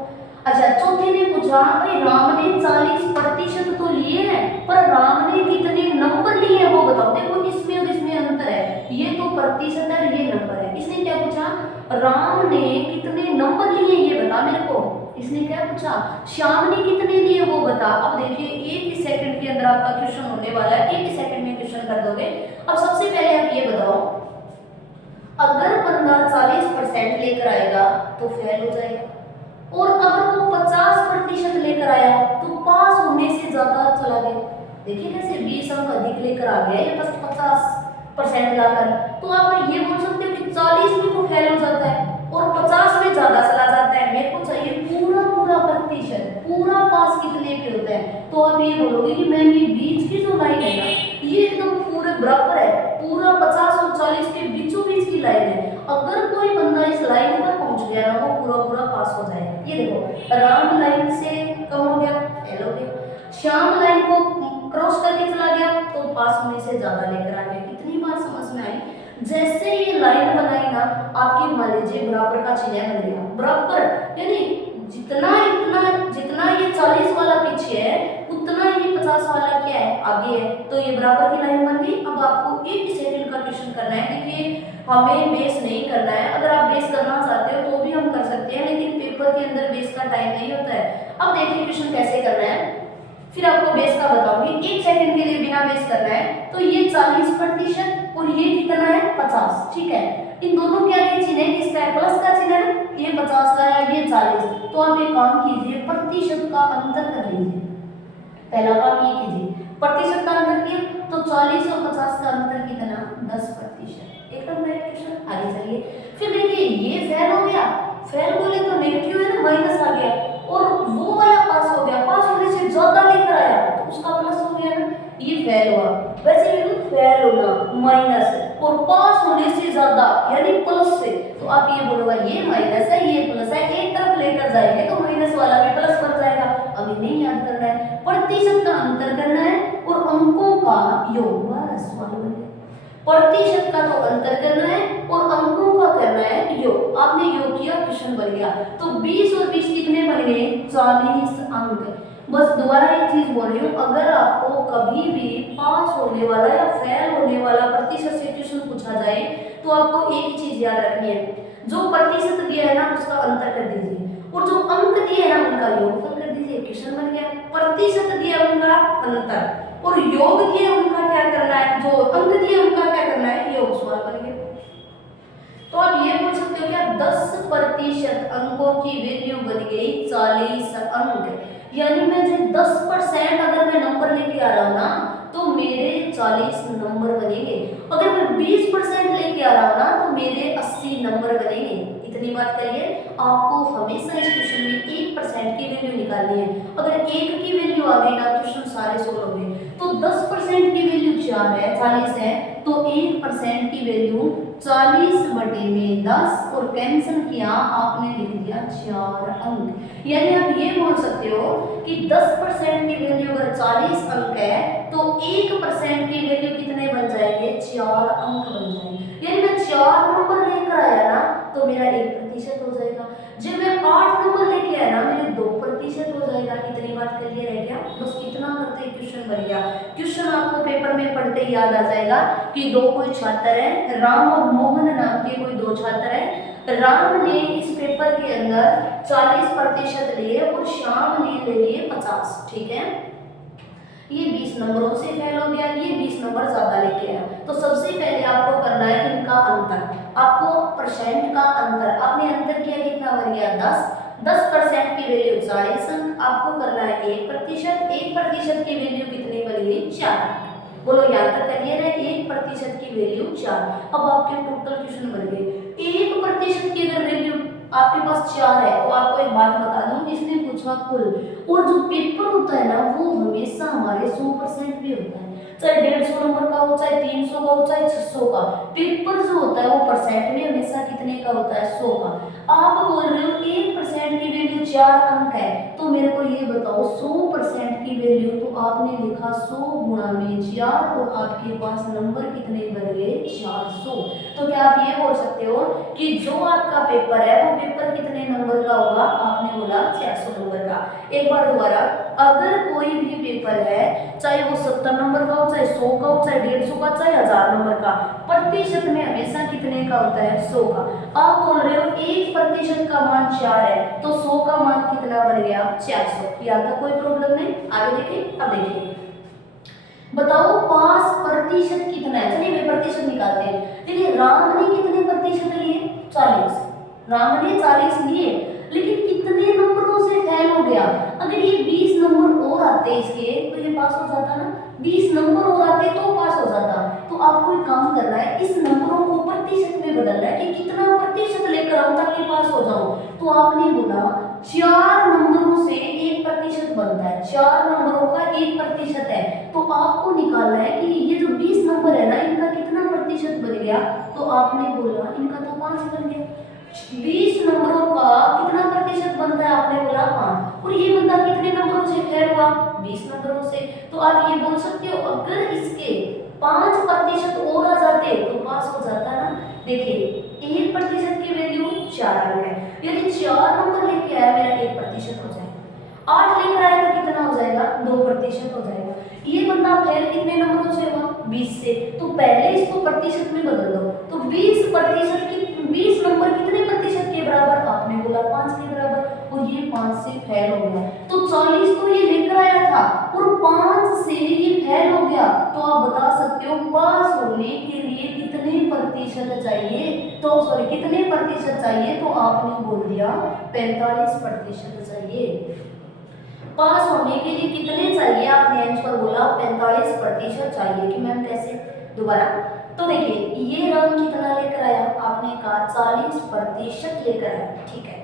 अच्छा चौथे ने पूछा भाई राम ने 40% तो लिए हैं पर राम ने कितने नंबर लिए हैं वो बताओ। देखो इसमें और इसमें अंतर है, ये तो प्रतिशत है ये नंबर है। इसने क्या पूछा राम ने कितने नंबर लिए ये बता मेरे को, इसने क्या पूछा, श्याम ने कितने लिए वो बता। अब देखिए एक ही सेकंड के अंदर आपका क्वेश्चन होने वाला है, एक ही सेकंड में क्वेश्चन कर दोगे। अब सबसे पहले आप ये बताओ, अगर बंदा 40% लेकर आएगा तो फेल हो जाएगा, और अगर वो 50% लेकर आया तो पास होने से ज्यादा चला गया। देखिए कैसे 20 अंक अधिक लेकर आ गया ये बस 50% लाकर, तो आप ये बोल सकते हो कि 40 में तो फेल हो जाता है और 50 में ज्यादा चला जाता है। मेरे को चाहिए पूरा पूरा प्रतिशत, पूरा पास कितने पे होता है। तो आप ये बोलोगे कि मैम ये बीच की जो लाइन है ना ये एकदम पूरे बराबर है, पूरा 50 और 40 के बीचों बीच की लाइन है। अगर कोई बंदा इस लाइन पर पहुंच गया ना वो पूरा पूरा पास हो जाएगा। ये देखो राम लाइन से कम हो गया, फेल हो गया, श्याम लाइन को क्रॉस करके चला गया तो पास होने से ज्यादा लेकर आ गया। कितनी बार समझ में आई। जैसे ये लाइन बनाई ना आपकी, मान लीजिए बराबर का चिन्ह बन गया, बराबर यानी जितना जितना ये 40 वाला पीछे है उतना ये 50 वाला क्या है आगे है, तो ये बराबर की लाइन बन गई। अब आपको एक सेकंड का क्वेश्चन करना है। देखिए हमें बेस नहीं करना है, अगर आप बेस करना चाहते हो तो भी हम कर सकते हैं, लेकिन पेपर के अंदर बेस का टाइम नहीं होता है। अब देखिए क्वेश्चन कैसे करना है, फिर आपको बेस का बताऊंगी। एक सेकंड के लिए बिना बेस करना है। तो ये 40% और ये कितना है 50, ठीक है। इन दोनों के आगे चिन्ह है किसका है, प्लस का चिन्ह है, ये 50 का है ये 40। तो आप एक काम कीजिए, प्रतिशत का अंतर कर लीजिए। पहला काम ये कीजिए, प्रतिशत का अंतर किया तो 40 और 50 का अंतर कितना, 10%। एकदम राइट क्वेश्चन। आगे चलिए, फिर देखिए ये फेल हो गया, फेल बोले तो नेगेटिव है ना, माइनस आ गया, और वो वाला पास हो गया, पास होने से ज्यादा लेकर आया तो उसका प्लस हो गया ना, ये फेल हुआ। वैसे भी फेल होना माइनस और पास होने से ज्यादा यानी प्लस से, तो आप ये बोलोगे ये माइनस है ये प्लस है, एक तरफ लेकर जाएंगे तो माइनस वाला भी प्लस बन जाएगा। अभी नहीं याद करना है, प्रतिशत का अंतर करना है और अंकों का योग, बस सवाल बन गया। प्रतिशत का तो अंतर करना है और अंकों का करना है योग। आपने योग किया, क्वेश्चन बन गया। तो 20 और 20 कितने बन गए, 40 अंक। बस दोबारा एक चीज बोल रही हूँ, अगर आपको कभी भी पास होने वाला या फेल होने वाला प्रतिशत से क्वेश्चन पूछा जाए तो आपको एक चीज याद रखनी है, जो प्रतिशत दिया है ना उसका अंतर कर दीजिए और जो अंक दिए है ना उनका योगफल कर दीजिए, क्वेश्चन बन गया। प्रतिशत दिया उनका अंतर और योग दिए उनका क्या करना है, जो अंक दिए उनका क्या करना है, योग। सवाल बन गया। तो आप ये बोल सकते हो क्या 10% अंकों की वैल्यू बन गई 40 अंक, यानी मैं जो 10% अगर मैं नंबर लेके आ रहा हूँ ना तो मेरे 40 नंबर बनेंगे, अगर मैं 20% लेके आ रहा हूँ ना तो मेरे 80 नंबर बनेंगे। इतनी बात करिए, आपको हमेशा इस क्वेश्चन में 1% की वैल्यू निकालनी है। अगर 1 की वैल्यू आ गई ना क्वेश्चन सारे सोल्व हो गए। तो 10% की वैल्यू 4 है, 40 है, तो 1% की वैल्यू 40/10 और कैंसिल किया आपने लिख दिया 4 अंक। यानी आप ये बोल सकते हो कि 10% की वैल्यू अगर 40 अंक है तो 1% की वैल्यू कितने बन जाएंगे, 4 अंक बन जाएंगे। यानी मैं 4 नंबर लेकर आया ना तो मेरा 1% हो जाएगा, जब मैं 8 नंबर लेके आया ना मेरे 2% हो जाएगा। इतनी बात क्लियर है क्या, बस इतना करते क्वेश्चन बन गया। क्वेश्चन आपको पेपर में पढ़ते याद आ जाएगा कि दो कोई छात्र है, राम और मोहन नाम के कोई दो छात्र है। राम ने इस पेपर के अंदर 40% लिए और श्याम ने ले लिए 50, ठीक है। ये 20 नंबरों से फेल हो गया, ये 20 नंबर ज्यादा लेके आया। तो सबसे पहले आपको करना है इनका अंतर, आपको परसेंट का अंतर, आपने अंतर किया कितना बन गया 10% की वैल्यू 40 अंक, आपको करना है 1% की वैल्यू कितनी बन गई 4। बोलो यहाँ तक क्लियर है, 1% की वैल्यू 4। अब आपके टोटल क्वेश्चन बन गए। 1% की अगर वैल्यू आपके पास 4 है तो आपको एक बात बता दूं, इसने पूछा कुल, और जो पेपर होता है ना वो हमेशा हमारे 100% भी होता है, चाहे 150 नंबर का हो, चाहे 300 का हो, चाहे 600 का। पेपर जो होता है वो परसेंट में हमेशा कितने का होता है, 100 का। आप बोल रहे हो 1% की वैल्यू 4 अंक है, तो मेरे को ये बताओ 100% की वैल्यू, तो आपने लिखा 100 गुणा में 4 और आपके पास नंबर कितने बन गए 400। तो क्या आप ये बोल सकते हो कि जो आपका पेपर है वो पेपर कितने नंबर का होगा, आपने बोला 400 नंबर का। एक बार दोबारा, अगर कोई भी पेपर है चाहे वो 70 नंबर का हो, चाहे 100 का हो, चाहे 150 का, चाहे 1000 नंबर का, प्रतिशत में हमेशा कितने का होता है 100 का। आप बोल रहे हो 1% 1% का मान 4 है तो 100 का मान कितना बन गया 400। यहाँ तक कोई प्रॉब्लम नहीं। आगे देखिए, अब देखिए बताओ 5% कितना है। चलिए वे प्रतिशत निकालते हैं। देखिए राम ने कितने प्रतिशत लिए 40। राम ने 40 लिए, लेकिन कितने नंबरों से फेल हो गया। अगर ये 20 नंबर और आते इसके तो ये पास हो जाता ना। 20 नंबर और आते तो पास हो जाता। तो आपको एक काम करना है, इस नंबरों को प्रतिशत में बदलना है कि कितना प्रतिशत लेकर आऊं ताकि पास हो जाऊं। तो आपने बोला 4 नंबरों से 1% बनता है। 4 नंबरों का 1% है। तो आपको निकालना है कि ये जो 20 नंबर है ना इनका कितना प्रतिशत बन गया। तो आपने बोला इनका तो 5 बन गया। 20 नंबरों का कितना प्रतिशत बनता है आपने बोला 5। और ये बंदा कितने नंबरों से फेल हुआ 20 नंबरों से। तो आप ये बोल सकते हो अगर इसके 5% और आ जाते तो पास हो जाता ना। देखिए 1% की वैल्यू 4 अंक है। यदि 4 नंबर लेके आया मेरा 1% हो जाएगा। 8 लेकर आया तो कितना हो जाएगा 2% हो जाएगा। ये बंदा फेल कितने नंबरों से हुआ 20 से। तो पहले इसको प्रतिशत में बदल दो। तो 20% की 20 नंबर कितने प्रतिशत के बराबर आपने बोला 5 के बराबर। और ये 5 से फेल हो गया। तो 40 तो ये लेकर आया था और 5 से ये फेल हो गया। तो आप बता सकते हो पास होने के लिए कितने प्रतिशत चाहिए। तो सॉरी कितने प्रतिशत चाहिए। तो आपने बोल दिया 45% चाहिए। पास होने के लिए कितने चाहिए आपने आंसर बोला 45% चाहिए। कि मैम कैसे दोबारा। तो देखिए ये राम कितना लेकर आया आपने कहा 40% लेकर आया। ठीक है,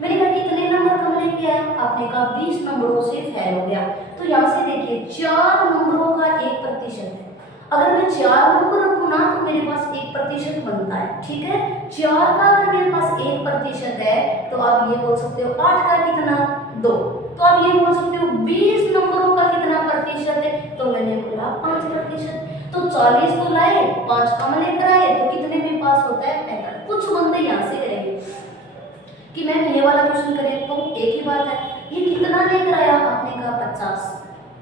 मैंने कहा कितने नंबर कम लेके आया आपने कहा 20 नंबरों से फेल हो गया। तो यहाँ से देखिए 4 नंबरों का 1% है। अगर मैं 4 नंबर रखूँ ना तो मेरे पास 1% बनता है। ठीक है, 4 का अगर मेरे पास 1% है तो आप ये बोल सकते हो 8 का कितना 2। तो आप ये बोल सकते हो 20 नंबरों का कितना प्रतिशत है। तो मैंने बोला 5%। तो 40 तो लाए 5 कम लेकर आए तो कितने में पास होता है 45। कुछ बंदे यहाँ से करेंगे कि मैम ये वाला क्वेश्चन करें तो एक ही बात है। ये कितना लेकर आया आपने कहा 50।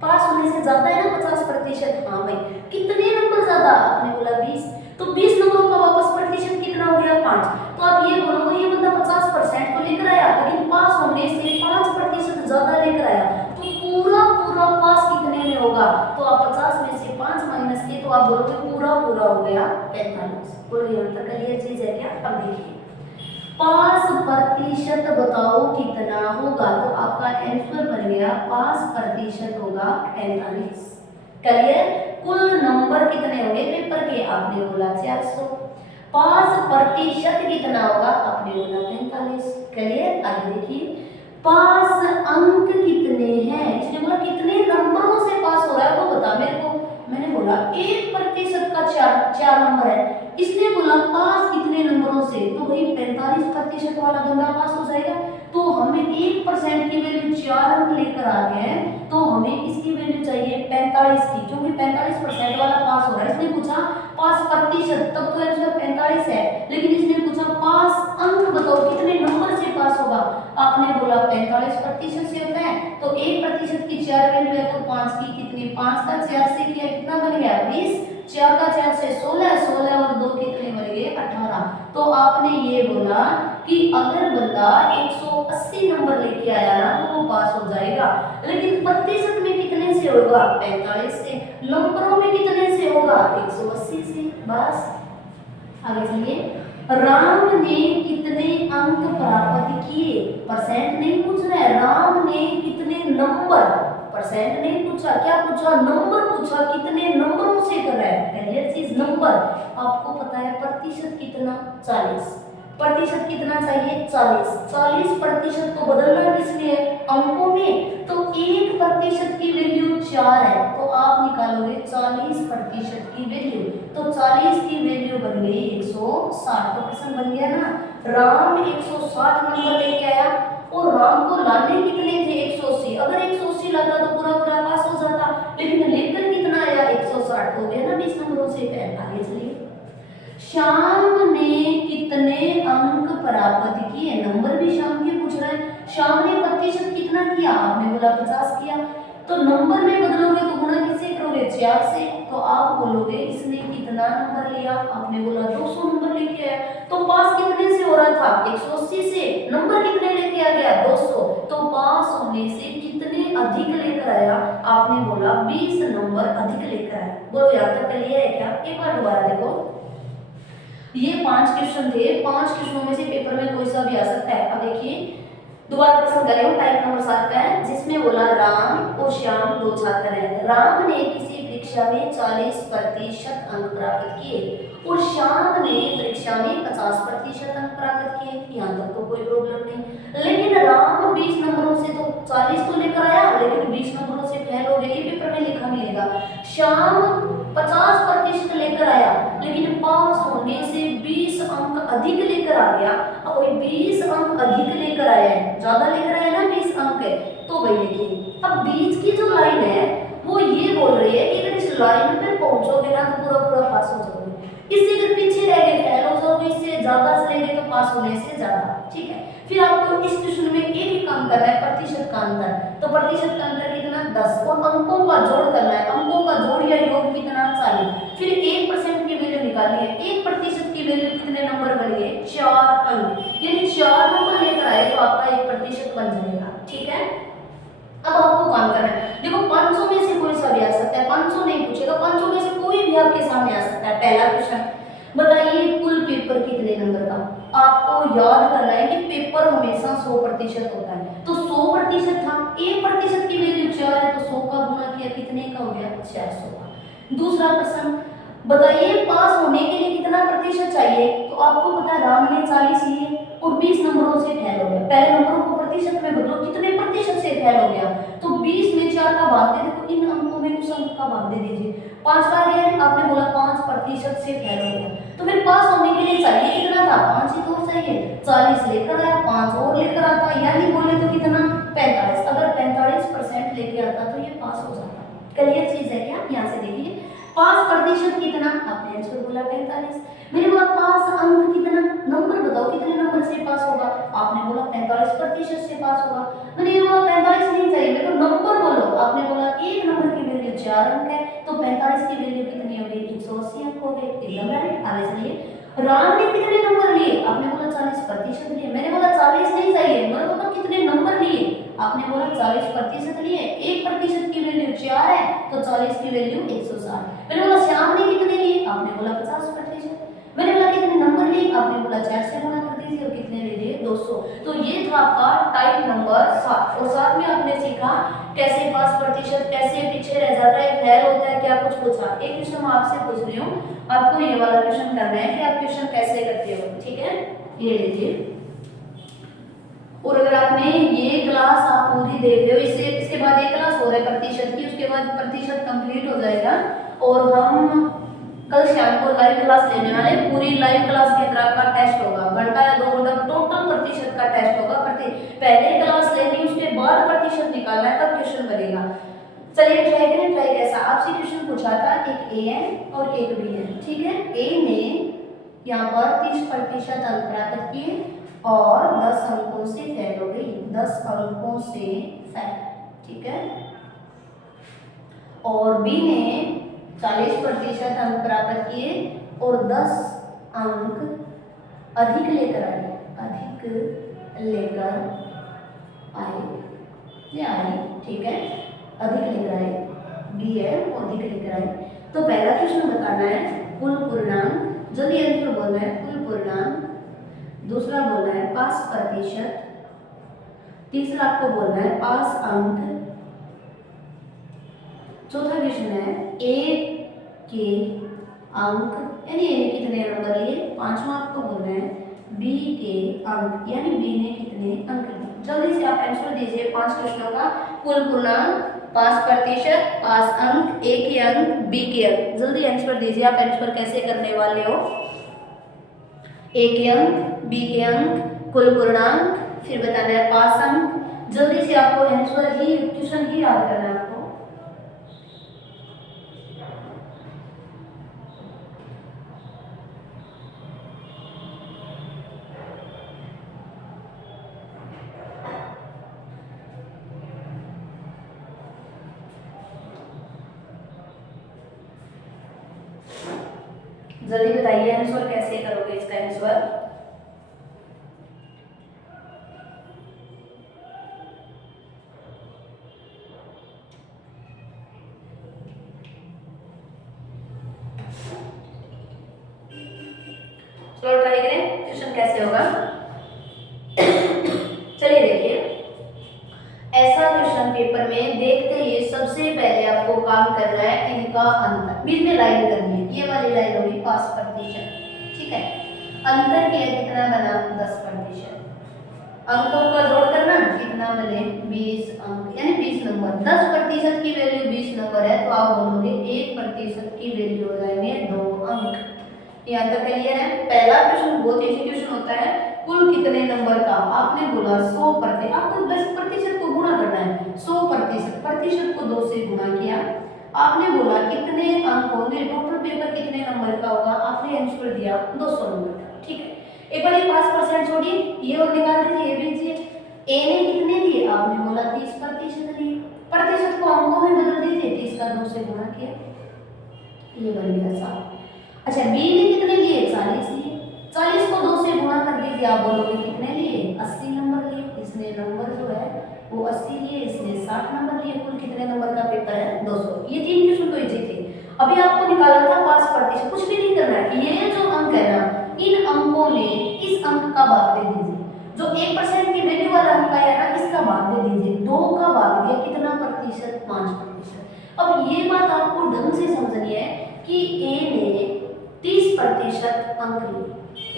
पास होने से ज्यादा है ना 50%। हाँ भाई कितने नंबर ज्यादा आपने बोला 20। तो 20 नंबरों का वापस प्रतिशत कितना हो गया 5। तो आप ये बोलोगे ये बंदा 50% तो लेकर आया लेकिन पास होने से 5% ज्यादा लेकर आया। तो पूरा पूरा पास कितने में होगा। तो आप 50 में से 5 माइनस किए तो आप बोलोगे पूरा पूरा हो गया 45। बोलो यहाँ तक क्लियर चीज है क्या। अब देखिए 5% बताओ कितना होगा। तो आपका आंसर बन गया 5% होगा 45। क्लियर। कुल नंबर कितने होंगे पेपर के आपने बोला 400। 5% कितना होगा आपने बोला 45। क्लियर। आगे देखिए पास अंक कितने हैं। इसने बोला कितने नंबरों से पास हो रहा है वो बता मेरे को। मैंने बोला 1% का 4 नंबर है। इसने बोला पास कितने नंबरों से। तो भाई 45% वाला बंदा पास हो जाएगा। तो हमें 1% की वैल्यू 4 अंक लेकर आ गए हैं। तो हमें किसकी वैल्यू चाहिए 45 की, क्योंकि 45% वाला पास हो रहा है। इसने पूछा पास प्रतिशत तब तो आंसर 45 है। लेकिन इसने पूछा पास अंक बताओ कितने नंबर से पास होगा। आपने बोला 45% से होता है। तो 1% की 4 वैल्यू है तो 5 की कितनी 5 का 4 से किया कितना बन गया 20। 4 का 4 से 16 16 और 2 कितने बन गए 18। तो आपने ये बोला कि अगर बंदा 180 नंबर लेके आया ना तो वो पास हो जाएगा। लेकिन प्रतिशत में कितने से होगा 45 से। नंबरों में कितने से होगा 180 से। बस आगे चलिए राम ने कितने अंक प्राप्त किए। परसेंट नहीं पूछ रहा है, राम ने कितने नंबर। परसेंट नहीं पूछा, क्या पूछा नंबर पूछा। कितने नंबरों से कर रहा है क्लियर चीज नंबर। आपको पता है प्रतिशत कितना 40। प्रतिशत कितना चाहिए 40। 40% को बदलना किस लिए अंकों में। तो 1% की वैल्यू 4 है। तो आप निकालोगे 40% की वैल्यू। तो 40 की वैल्यू बन गई 160। तो प्रश्न बन गया ना। राम 160 नंबर लेके आया और राम को लाने कितने थे 180। अगर 180 लाता तो पूरा पूरा पास हो जाता। लेकिन लेकर कितना आया 160 हो गया ना 20 नंबरों से। आगे चलिए श्याम ने कितने अंक प्राप्त किए। नंबर भी श्याम के पूछ रहे हैं। श्याम ने प्रतिशत कितना किया आपने बोला 50 किया। तो नंबर में बदलोगे तो गुणा किससे करोगे होशियार से, तो आप बोलोगे इसने कितना नंबर लिया, आपने बोला 200 नंबर लेके आया। तो पास कितने से हो रहा था, 180 से, नंबर कितने लेके आ गया, 200। तो पास होने से कितने अधिक लेकर आया, आपने बोला 20 नंबर अधिक लेकर आया। बोलो यहाँ तक क्लियर है क्या? एक बार दोबारा देखो, ये 5 क्वेश्चन थे, 5 क्वेश्चनों में से पेपर में कोई सा भी आ सकता है। अब देखिए दोबारा प्रश्न कर रही हूँ, टाइप नंबर 7 का है, जिसमें बोला राम और श्याम 2 छात्र हैं। राम ने किसी परीक्षा में 40% अंक प्राप्त किए और श्याम ने परीक्षा में 50% अंक प्राप्त किए। यहाँ तक तो कोई प्रॉब्लम नहीं, लेकिन राम 20 नंबरों से तो 40 तो लेकर आया, लेकिन 20 नंबरों से फेल हो गया, ये पेपर में लिखा मिलेगा। श्याम 50% लेकर आया, लेकिन पास होने से 20 अंक अधिक लेकर आ गया। अब कोई 20 अंक अधिक लेकर आया है, ज्यादा लेकर आया ना 20 अंक है, तो भाई देखिए अब बीच की जो लाइन है वो ये बोल रही है कि अगर इस लाइन पे पहुंचोगे ना तो पूरा पूरा पास हो जाओगे, इससे अगर पीछे रह गए फेल हो जाओगे, इससे ज्यादा चलेंगे तो पास होने से ज्यादा। ठीक है, फिर आपको इस क्वेश्चन में एक ही काम करना है, प्रतिशत का अंतर। तो प्रतिशत का अंतर कितना, 10, और अंकों का जोड़ करना है, अंकों का जोड़ या योग कितना, 40। फिर 1% की वैल्यू निकालनी है, 1% की वैल्यू कितने नंबर बनेंगे, 4 अंक, यानी 4 नंबर लेकर आए तो आपका 1% बन जाएगा। ठीक है, अब आपको काम करना है, देखो 500 में से कोई सा भी आ सकता है, 500 नहीं पूछेगा, 500 में से कोई भी आपके सामने आ सकता है। पहला क्वेश्चन, बताइए कुल पेपर कितने नंबर का। आपको याद करना है कि पेपर हमेशा 100% होता है, तो 100% था, 1% की वैल्यू 4 है, तो 100 का गुना किया कितने का हो गया, 400 का। दूसरा प्रश्न, बताइए पास होने के लिए कितना प्रतिशत चाहिए। तो आपको पता है राम ने 40 लिए और 20 नंबरों से फेल हो गया, पहले नंबरों को प्रतिशत में बदलो, कितने प्रतिशत से फेल हो गया, तो 20 में 4 का भाग दे दो, इन अंकों में कुछ अंक का भाग दे दीजिए। 5 बार गया, आपने बोला 5% से फेल हो गया, तो फिर पास होने के लिए चाहिए कितना था, 5 ही तो चाहिए, 40 लेकर आया, 5 और लेकर आता, यानी बोले तो कितना, 45। अगर 45% लेके आता तो ये पास हो जाता। क्लियर चीज है क्या? यहाँ से देखिए 5% कितना, आपने आंसर बोला 45। मेरे बोला पास अंक कितना, नंबर बताओ कितने नंबर से पास होगा, आपने बोला 45% से पास होगा। मैंने ये बोला 45 नहीं चाहिए, मेरे को नंबर बोलो, आपने बोला एक नंबर की वैल्यू 4 अंक है, तो 45 की वैल्यू कितनी हो गई, 180 अंक हो गए। एकदम राइट। आगे चलिए, राम ने कितने नंबर लिए, आपने बोला 40% लिए, मैंने बोला 40 नहीं चाहिए, मैंने बोला कितने नंबर लिए, आपने बोला 40% लिए, 1% की वैल्यू 4 है, तो 40 की वैल्यू 160। मैंने बोला श्याम ने कितने लिए, आपने बोला 50%। मैंने बोला कितने नंबर लिए, आपने बोला 4 से गुणा कर दीजिए, और कितने ले लिए, 200। तो ये था आपका टाइप नंबर 7, और साथ में आपने सीखा कैसे पास प्रतिशत, कैसे पीछे रह जाता है, फेल होता है, क्या कुछ पूछा। एक क्वेश्चन मैं आपसे पूछ रही हूँ, आपको ये वाला क्वेश्चन करना है कि आप क्वेश्चन कैसे करते हो। ठीक है, ये लीजिए, और अगर आपने ये क्लास आप पूरी देख रहे हो, इसके बाद एक क्लास हो रहा है प्रतिशत की, उसके बाद प्रतिशत कंप्लीट हो जाएगा, और हम कल शाम को लाइव क्लास लेने वाले, पूरी लाइव क्लास के तरह का टेस्ट होगा, घंटा या 2 घंटा टोटल प्रतिशत का टेस्ट होगा। पहले क्लास लेनी, उसके बाद प्रतिशत निकालना है, तब क्वेश्चन बनेगा। चलिए ट्राई करें, ट्राई कैसा, आपसे क्वेश्चन पूछा था, एक ए है और एक बी है। ठीक है, ए ने यहाँ पर 30% अंक प्राप्त किए और 10 अंकों से फेल हो गई, 10 अंकों से फेल। ठीक है, और बी ने 40% अंक प्राप्त किए और 10 अंक अधिक लेकर आए, अधिक लेकर आए, ये आई। ठीक है, अधिक लेकर आए, बी है वो अधिक लेकर आए। तो पहला क्वेश्चन बताना है कुल पूर्णांक, जल्दी आंसर बोलना है, कुल पूर्णांक। दूसरा बोलना है पास प्रतिशत, तीसरा आपको बोलना है पास अंक। चौथा क्वेश्चन है ए के अंक, यानी ए ने कितने नंबर लिए। पांचवा आपको बोलना है बी के अंक, यानी बी ने कितने अंक लिए। जल्दी से आप आंसर दीजिए 5 क्वेश्चनों का। कुल पूर्णांक, पास प्रतिशत, पास अंक, ए के अंक, बी के अंक। जल्दी आंसर दीजिए, आप आंसर कैसे करने वाले हो। ए के अंक, बी के अंक, कुल पूर्णांक, फिर बताना है पास अंक। जल्दी से आपको आंसर ही क्वेश्चन ही याद करना है आपको। जल्दी बताइए आंसर कैसे करोगे इसका आंसर। चलो ट्राई करें क्वेश्चन कैसे होगा। चलिए देखिए, ऐसा क्वेश्चन पेपर में देखते ही सबसे पहले आपको काम करना है इनका अंतर, बीच में लाइन करनी है, ये वाली लाइन होगी 5%, ठीक है। अंतर किया कितना बना 10%, अंकों का जोड़ करना कितना बने 20 अंक, यानी 20 नंबर। 10% की वैल्यू 20 नंबर है तो आप बोलोगे 1% की वैल्यू हो जाएंगे 2 अंक। यहाँ तक क्लियर है। पहला प्रश्न बहुत इजी क्वेश्चन होता है, कुल कितने नंबर का, आपने बोला 100%, आपको 10% को गुणा करना है, 100% प्रतिशत को 2 से गुणा किया, आपने बोला कितने अंक होंगे, टोटल पेपर कितने नंबर का होगा, आपने आंसर दिया 200 नंबर का, ठीक है। एक बार ये 5% छोड़िए, ये और निकाल दीजिए, ये लीजिए। ए ने कितने लिए, आपने बोला 30% लिए, प्रतिशत को अंकों में बदल दीजिए, 30 का 2 से गुणा किया, ये बन गया 7। अच्छा, बी ने कितने लिए, 40 लिए, 40 को 2 से गुणा कर दीजिए, आप बोलोगे कितने लिए, 80 नंबर लिए। इसने नंबर जो है वो 80 लिए, इसने 60 नंबर लिए। कुल कितने नंबर का पेपर है 200। ये 3 क्वेश्चन तो इजी थे। अभी आपको निकाला था 5%, कुछ भी नहीं करना है, ये जो अंक है ना, इन अंकों में इस अंक का भाग दे दीजिए, जो 1% की वैल्यू वाला अंक है ना, इसका भाग दे दीजिए, 2 का भाग दिया कितना प्रतिशत, 5%। अब ये बात आपको ढंग से समझनी है कि ए ने 30% अंक लिए,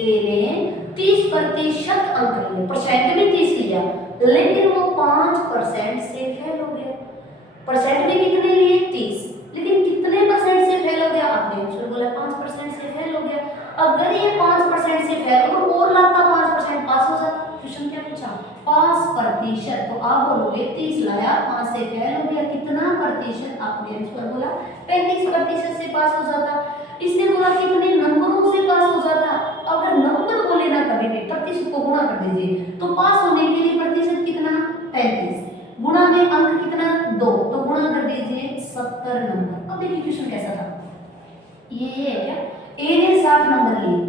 ए ने 30% अंक लिए, परसेंट भी 30 लिया, लेकिन वो 5% से फेल हो गया। परसेंट भी कितने लिए 30, लेकिन कितने परसेंट से फेल हो गया, आपने आंसर बोला 5% से फेल हो गया। अगर ये 5% से फेल हो और लाता 5% पास हो जाता, क्वेश्चन क्या पूछा 5%, तो आप बोलोगे 30 लाया 5 से फेल हो गया, कितना प्रतिशत, आपने आंसर बोला 35% से पास हो जाता। इसने बोला कितने नंबरों से पास हो जाता, अगर नंबर बोले ना कभी भी प्रतिशत को गुणा कर दीजिए, तो पास होने के लिए प्रतिशत कितना 35, गुणा में अंक कितना 2, तो गुणा कर दीजिए 70 नंबर। अब देखिए क्वेश्चन कैसा था, ये है क्या, ए ने 60 नंबर लिए,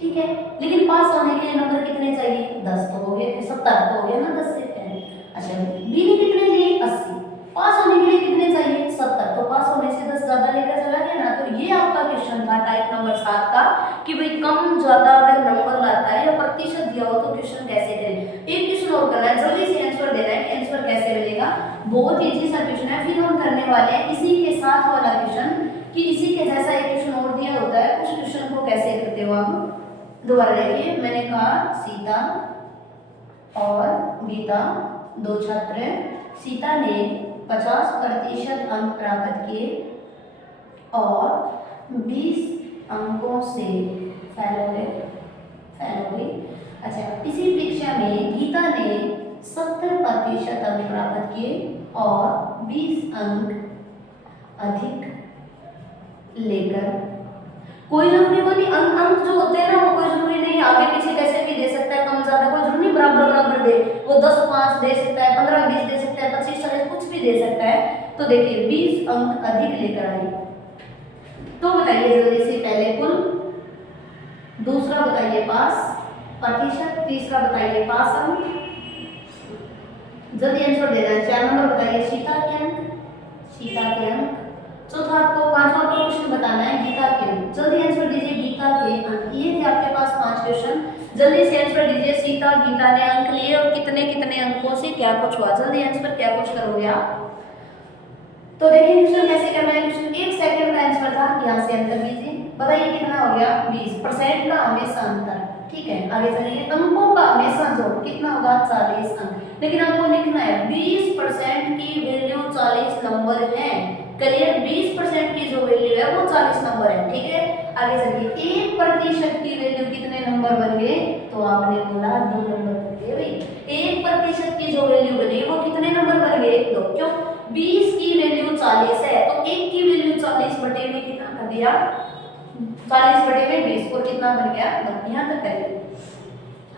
ठीक है, लेकिन पास होने के लिए नंबर कितने चाहिए 10, तो हो गए 70, तो हो गया ना 10 से पहले। अच्छा, बी ने कितने लिए 80, पास होने के लिए कितने चाहिए 70, तो पास होने से 10 ज्यादा लेकर चला गया ना। तो ये आपका क्वेश्चन था टाइप नंबर 7 का कि भाई कम ज्यादा अगर नंबर लाता है या प्रतिशत दिया हो तो क्वेश्चन कैसे करें। एक क्वेश्चन और करना है, जल्दी से आंसर देना है कि आंसर कैसे मिलेगा, बहुत इजी सा क्वेश्चन है। फिर हम करने वाले हैं इसी के साथ वाला क्वेश्चन कि इसी के जैसा एक क्वेश्चन और दिया होता है, उस क्वेश्चन को कैसे करते हो आप। दोबारा देखिए, मैंने कहा सीता और गीता 2 छात्र हैं, सीता ने 50% अंक प्राप्त किए और 20 अंकों से फेल हो गई। अच्छा, इसी परीक्षा में गीता ने 70% अंक प्राप्त किए और 20 अंक अधिक लेकर, कोई जरूरी नहीं, अंक जो होते हैं ना वो कोई जरूरी नहीं आगे पीछे कैसे भी दे सकता है, कम ज्यादा कोई जरूरी नहीं बराबर बराबर दे, वो 10 5 दे सकता है, 15 20 दे सकता है, 25 40 कुछ भी दे सकता है। तो देखिए 20 अंक अधिक लेकर आई, तो बताइए जल्दी से, पहले कुल, दूसरा बताइए पास प्रतिशत, तीसरा बताइए पास अंक, जल्दी आंसर देना है। 4 नंबर बताइए सीता के अंक, चौथा आपको 5वां क्वेश्चन बताना है गीता के अंक, जल्दी आंसर दीजिए गीता के अंक। ये थे आपके पास 5 क्वेश्चन, जल्दी से आंसर दीजिए। सीता गीता ने अंक लिए और कितने कितने अंकों से क्या कुछ हुआ, जल्दी आंसर क्या कुछ करोगे आप। तो देखिए क्वेश्चन कैसे करना है, क्वेश्चन 1 सेकंड का आंसर था, यहाँ से अंतर कीजिए, बताइए कितना हो गया 20%, का हमेशा अंतर, ठीक है। आगे चलिए, अंकों का हमेशा जोड़ कितना होगा 40 अंक, लेकिन आपको लिखना है 20% की वैल्यू 40 नंबर है, क्लियर, 20% की जो वैल्यू है वो 40 नंबर है, ठीक है। आगे चलिए, 1% की वैल्यू कितने नंबर बन गए, तो आपने बोला 2 नंबर बन गए भाई। 1% की जो वैल्यू बनी वो कितने नंबर बन गए 2, क्यों 20 की वैल्यू 40 है तो 1 की वैल्यू 40 बटे में कितना कर दिया 40 बटे में 20, और कितना बन गया 2, यहाँ तक करिए।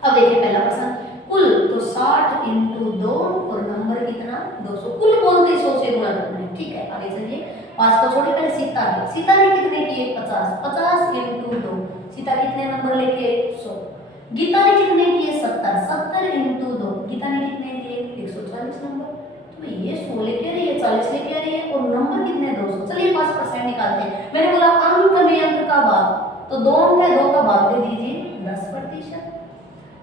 अब देखिए पहला प्रश्न, कुल, तो 60 इंटू 2 और नंबर कितना 200, कुल बोलते 100 से गुणा करना है, ठीक है। आगे चलिए, 5 को छोड़िए, पहले सीता ने कितने किए 50, 50 इंटू 2, सीता कितने नंबर लेके 100। गीता ने कितने दिए 70, 70 इंटू 2, गीता ने कितने दिए 140 नंबर। तो ये 100 लेके आ रही है, 40 लेके आ रही है, और नंबर कितने 200। चलिए 5% निकालते हैं। मैंने बोला अंक में अंक का भाग, तो 2 अंक है, 2 का भाग दे दीजिए 10%।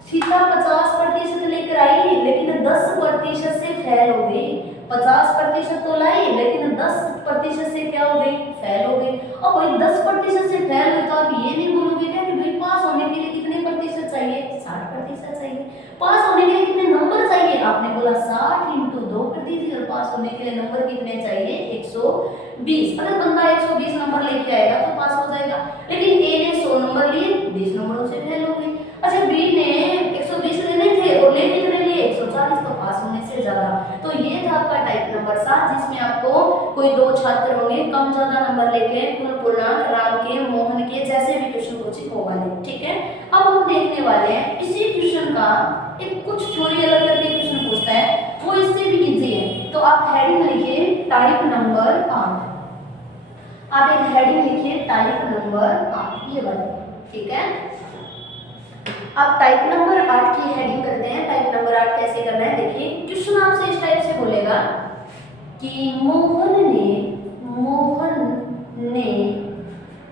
सीता 50% लेकर आई, लेकिन 10% से फेल हो गई। 50% तो लाई, लेकिन 10% से क्या हो गई, फेल हो गई। अब भाई 10% से फेल हुई, तो आप ये नहीं बोलोगे क्या कि भाई पास होने के लिए कितने प्रतिशत चाहिए, 60% चाहिए। पास होने के लिए कितने नंबर चाहिए, आपने बोला 60 इंटू 2 कर दीजिए, और पास होने के लिए नंबर कितने चाहिए, 120। अगर बंदा 120 नंबर लेके आएगा तो पास हो जाएगा, लेकिन ए ने 100 नंबर लिए, 20 नंबरों से फेल हो गई। अच्छा, बी ने 120 लेने थे और ले कितने लिए, 140, तो पास होने से ज्यादा। तो ये था आपका टाइप नंबर 7, जिसमें आपको कोई 2 छात्र होंगे कम ज्यादा नंबर लेके, कुल पूर्णांक, राम के, मोहन के, जैसे भी क्वेश्चन कोचिंग होगा, ठीक है। अब हम देखने वाले हैं इसी क्वेश्चन का एक कुछ थोड़ी अलग करके क्वेश्चन पूछता है, वो इससे भी इजी है। तो आप हेडिंग लिखिए टाइप नंबर 8, आप एक हेडिंग लिखिए टाइप नंबर 8, ये वाला, ठीक है। अब टाइप नंबर 8 की हेडिंग करते हैं। टाइप नंबर 8 कैसे करना है, देखिए क्वेश्चन आपसे इस टाइप से बोलेगा कि मोहन ने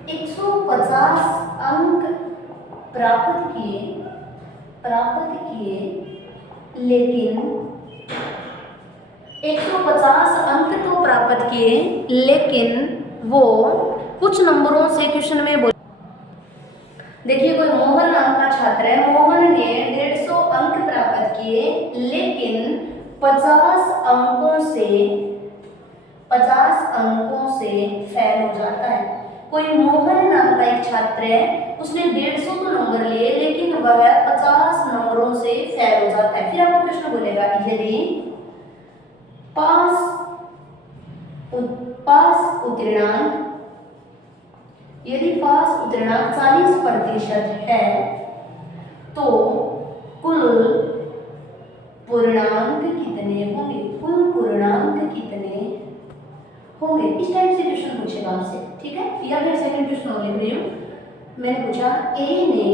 150 अंक प्राप्त किए, लेकिन 150 अंक तो प्राप्त किए, लेकिन वो कुछ नंबरों से क्वेश्चन में बोल, देखिए कोई मोहन नाम का छात्र है, मोहन ने 150 अंक प्राप्त किए, लेकिन 50 अंकों से फेल हो जाता है। कोई मोहन नाम का एक छात्र है, उसने 150 तो नंबर लिए, लेकिन वह 50 नंबरों से फेल हो जाता है। फिर आपको प्रश्न बोलेगा यदि पास उत्तीर्णांक 40% है, तो कुल पूर्णांक कितने होंगे, इस टाइप से क्वेश्चन पूछेगा आपसे, ठीक है। या फिर सेकंड क्वेश्चन और लिख रही हूं, मैंने पूछा ए ने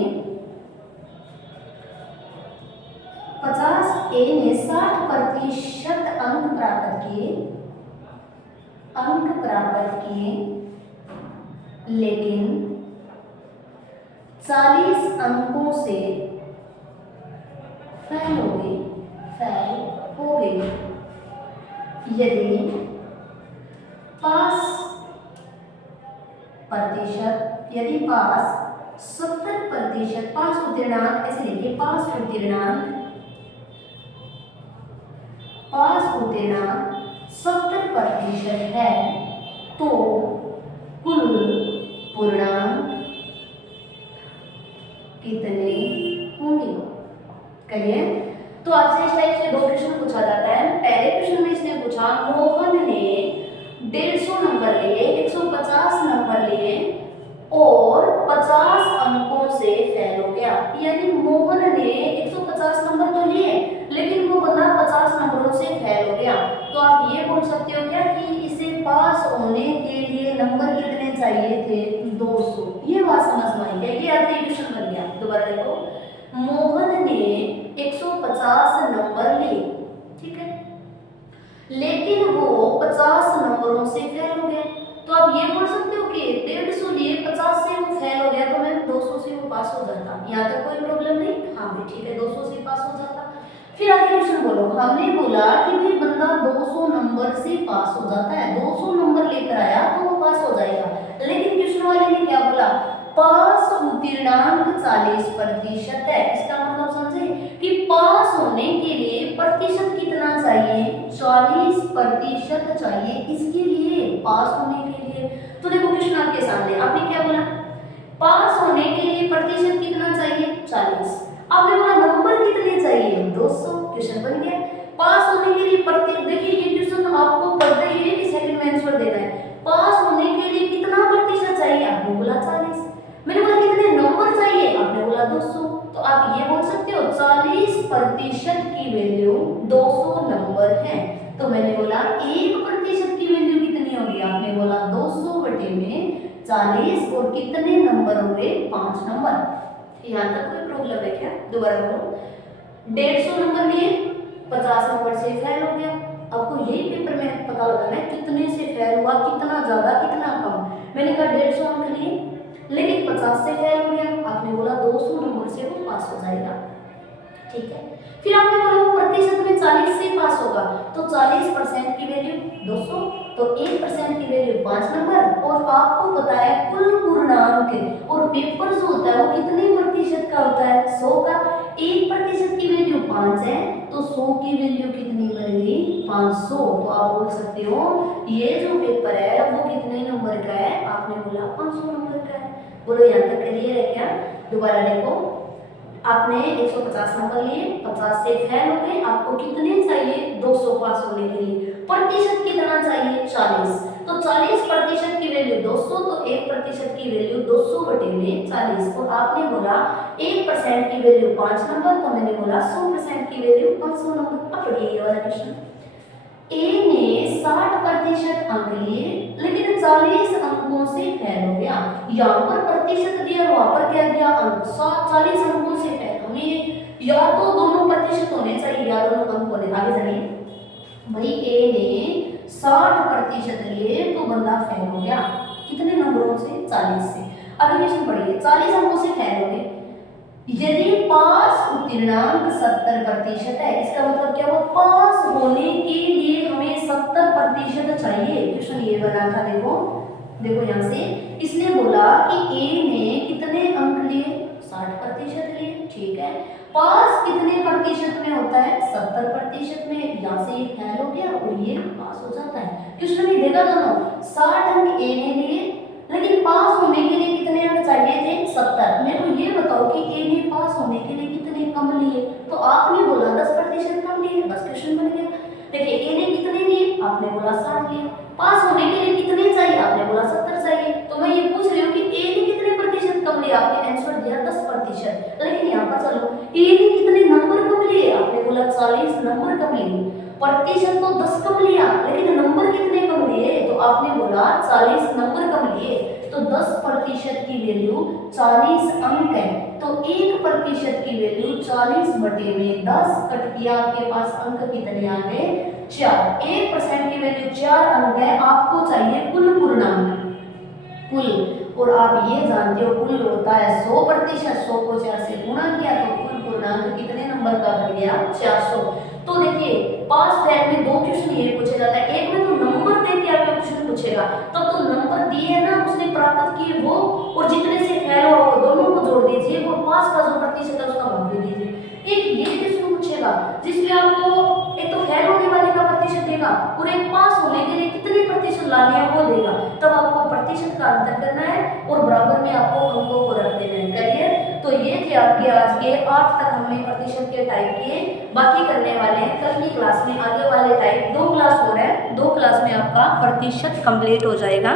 60% अंक प्राप्त किए, लेकिन 40 अंकों से फेल हो गई। यदि पास 70%, पास उत्तीर्णांक ऐसे लिखिए, पास उत्तीर्णांक 70% है, तो कुल पूर्णांक कितने होंगे, करिए। तो आपसे इस टाइप से 2 क्वेश्चन पूछा जाता है। पहले क्वेश्चन में इसने पूछा मोहन ने 150 नंबर लिए, 150 नंबर लिए और 50 अंकों से फेल हो गया। यानी मोहन ने 150 नंबर तो लिए, लेकिन वो बंदा 50 नंबरों से फेल हो गया। तो आप ये बोल सकते हो क्या कि इसे पास होने के लिए नंबर कितने चाहिए थे, 200। ये बात समझ में आई क्या, ये आपका क्वेश्चन बन गया। दोबारा देखो, मोहन ने 150 नंबर लिए, ठीक है, लेकिन वो 50 नंबरों से फेल हो गया। तो आप ये बोल सकते हो कि 150 लिए, 50 से वो फेल हो गया, तो मैं 200 से वो पास हो जाता। यहाँ तक कोई प्रॉब्लम नहीं, हाँ भाई ठीक है, 200 से पास हो जाता। फिर आगे क्वेश्चन बोलो, हमने बोला कि भाई बंदा 200 नंबर से पास हो जाता है, 200 नंबर लेकर आया तो वो पास हो जाएगा। लेकिन क्वेश्चन वाले ने क्या बोला, पास उत्तीर्णांक 40% है। इसका मतलब समझे कि पास होने के लिए प्रतिशत कितना चाहिए, 40% चाहिए। इसके लिए पास होने के लिए, तो देखो क्वेश्चन आपके सामने, आपने क्या बोला, पास होने के लिए प्रतिशत कितना चाहिए, 40। आपने बोला नंबर कितने चाहिए, 200। क्वेश्चन बन गया। पास होने के लिए प्रतिशत, देखिए ये क्वेश्चन आपको पढ़ते ही है कि सेकंड में आंसर देना है। पास होने के लिए कितना प्रतिशत चाहिए, आपने बोला 40। मैंने बोला कितने नंबर चाहिए, आपने बोला 200। तो आप ये बोल सकते हो 40% की वैल्यू 200 नंबर है। तो मैंने बोला 1% की वैल्यू कितनी होगी, आपने बोला 200 बटे में 40 और कितने नंबर हो गए 5 नंबर। यहाँ तक कोई प्रॉब्लम है क्या? दोबारा बोलो, 150 नंबर लिए 50 नंबर से फेल हो गया। आपको यही पेपर में पता लगाना है कितने से फेल हुआ, कितना ज्यादा कितना कम। मैंने कहा 150 अंक लिए लेकिन 50 से फेल हो गया, आपने बोला 200 नंबर से वो पास हो जाएगा, ठीक है। फिर आपने बोला वो प्रतिशत में 40 से पास होगा, तो 40% की वैल्यू 200, तो 1% की वैल्यू 5 नंबर, और आपको पता है कुल पूर्णांक और पेपर जो होता है वो कितने प्रतिशत का होता है? 100 का। 1% की वैल्यू 5 है, तो 100 की वैल्यू कितनी बनेगी? 500। तो आप बोल सकते हो ये जो पेपर है वो कितने नंबर का है? आपने बोला 500 नंबर का है। बोलो यहाँ तक क्लियर है क्या? दोबारा देखो, आपने 150 नंबर लिए, 50 से फेल हो गए, आपको कितने चाहिए? 200 पास होने के लिए। प्रतिशत कितना चाहिए? 40। तो 40% की वैल्यू 200, तो 1% की वैल्यू 200 बटे में 40। और आपने बोला 1% की वैल्यू 5 नंबर, तो मैंने बोला 100% की वैल्यू 500 नंबर। अब पढ़िए ये वाला क्वेश्चन। ए ने 60% अंक लिए लेकिन 40 अंकों से फेल हो गया। यहाँ पर प्रतिशत दिया, वहां पर क्या दिया? अंक। 40 अंकों से फेल। हमें या तो दोनों प्रतिशत होने चाहिए या दोनों अंक होने। आगे चलिए भाई, ए ने 60% लिए तो बंदा फेल हो गया, कितने नंबरों से? 40 से। अभी क्वेश्चन पढ़िए, 40 अंकों से फेल हो गए, यदि पास उत्तीर्णांक 70% है, इसका मतलब क्या हुआ? पास होने के लिए हमें 70% चाहिए। क्वेश्चन ये बना था, देखो देखो यहाँ से इसने बोला कि ए ने कितने अंक लिए? 60% लिए, ठीक है। पास कितने प्रतिशत में होता है? 70% में। यहाँ से ये फेल हो गया और ये पास हो जाता है। क्वेश्चन में देखा दोनों, 60 अंक ए ने लिए लेकिन पास होने के लिए कितने अंक चाहिए थे? 70। मेरे को ये बताओ कि ए ने पास होने के लिए कितने कम लिए? तो आपने बोला 10% कम लिए, बस क्वेश्चन बन गया। देखिए ए ने कितने लिए? आपने बोला 60 लिए। पास होने के लिए कितने चाहिए? आपने बोला 70 चाहिए। तो मैं ये पूछ रही हूँ कि ए ने कितने प्रतिशत कम लिए? आपने आंसर दिया 10%। लेकिन यहाँ पर चलो, ए ने कितने नंबर कम लिए? आपने बोला 40 नंबर कम लिए। प्रतिशत तो 10 कम लिया लेकिन नंबर कितने कम लिए? तो आपने बोला 40 नंबर कम लिए। तो 10% की वैल्यू 40 अंक है, तो 1% की वैल्यू 40 बटे में 10 कट किया, आपके पास अंक कितने आ गए? 4। 1% की वैल्यू 4 अंक है, आपको चाहिए कुल पूर्णांक, कुल। और आप ये जानते हो कुल होता है 100%, 100 को 4 से गुणा किया तो कुल पूर्णांक कितने नंबर का बन गया? 400। तो देखिए पास फेल में 2 क्वेश्चन ये पूछे जाता है, एक में तो नंबर दे के आपको क्वेश्चन पूछेगा, तब तो नंबर दिए है ना उसने प्राप्त किए वो, और जितने से फेल हुआ वो दोनों को जोड़ दीजिए और पास का जो प्रतिशत है उसका भाग दे दीजिए। एक ये क्वेश्चन पूछेगा जिसमें आपको एक तो फेल होने वाले का प्रतिशत देगा और एक पास होने के लिए कितने प्रतिशत लाने हैं वो देगा, तब आपको प्रतिशत का अंतर करना है और बराबर में आपको अंकों को रख देना है। करिए तो ये थे आपके आज के 8 तक हमने प्रतिशत के टाइप किए, बाकी करने वाले हैं कल की क्लास में। आगे वाले टाइप 2 क्लास हो रहा है, 2 क्लास में आपका प्रतिशत कंप्लीट हो जाएगा।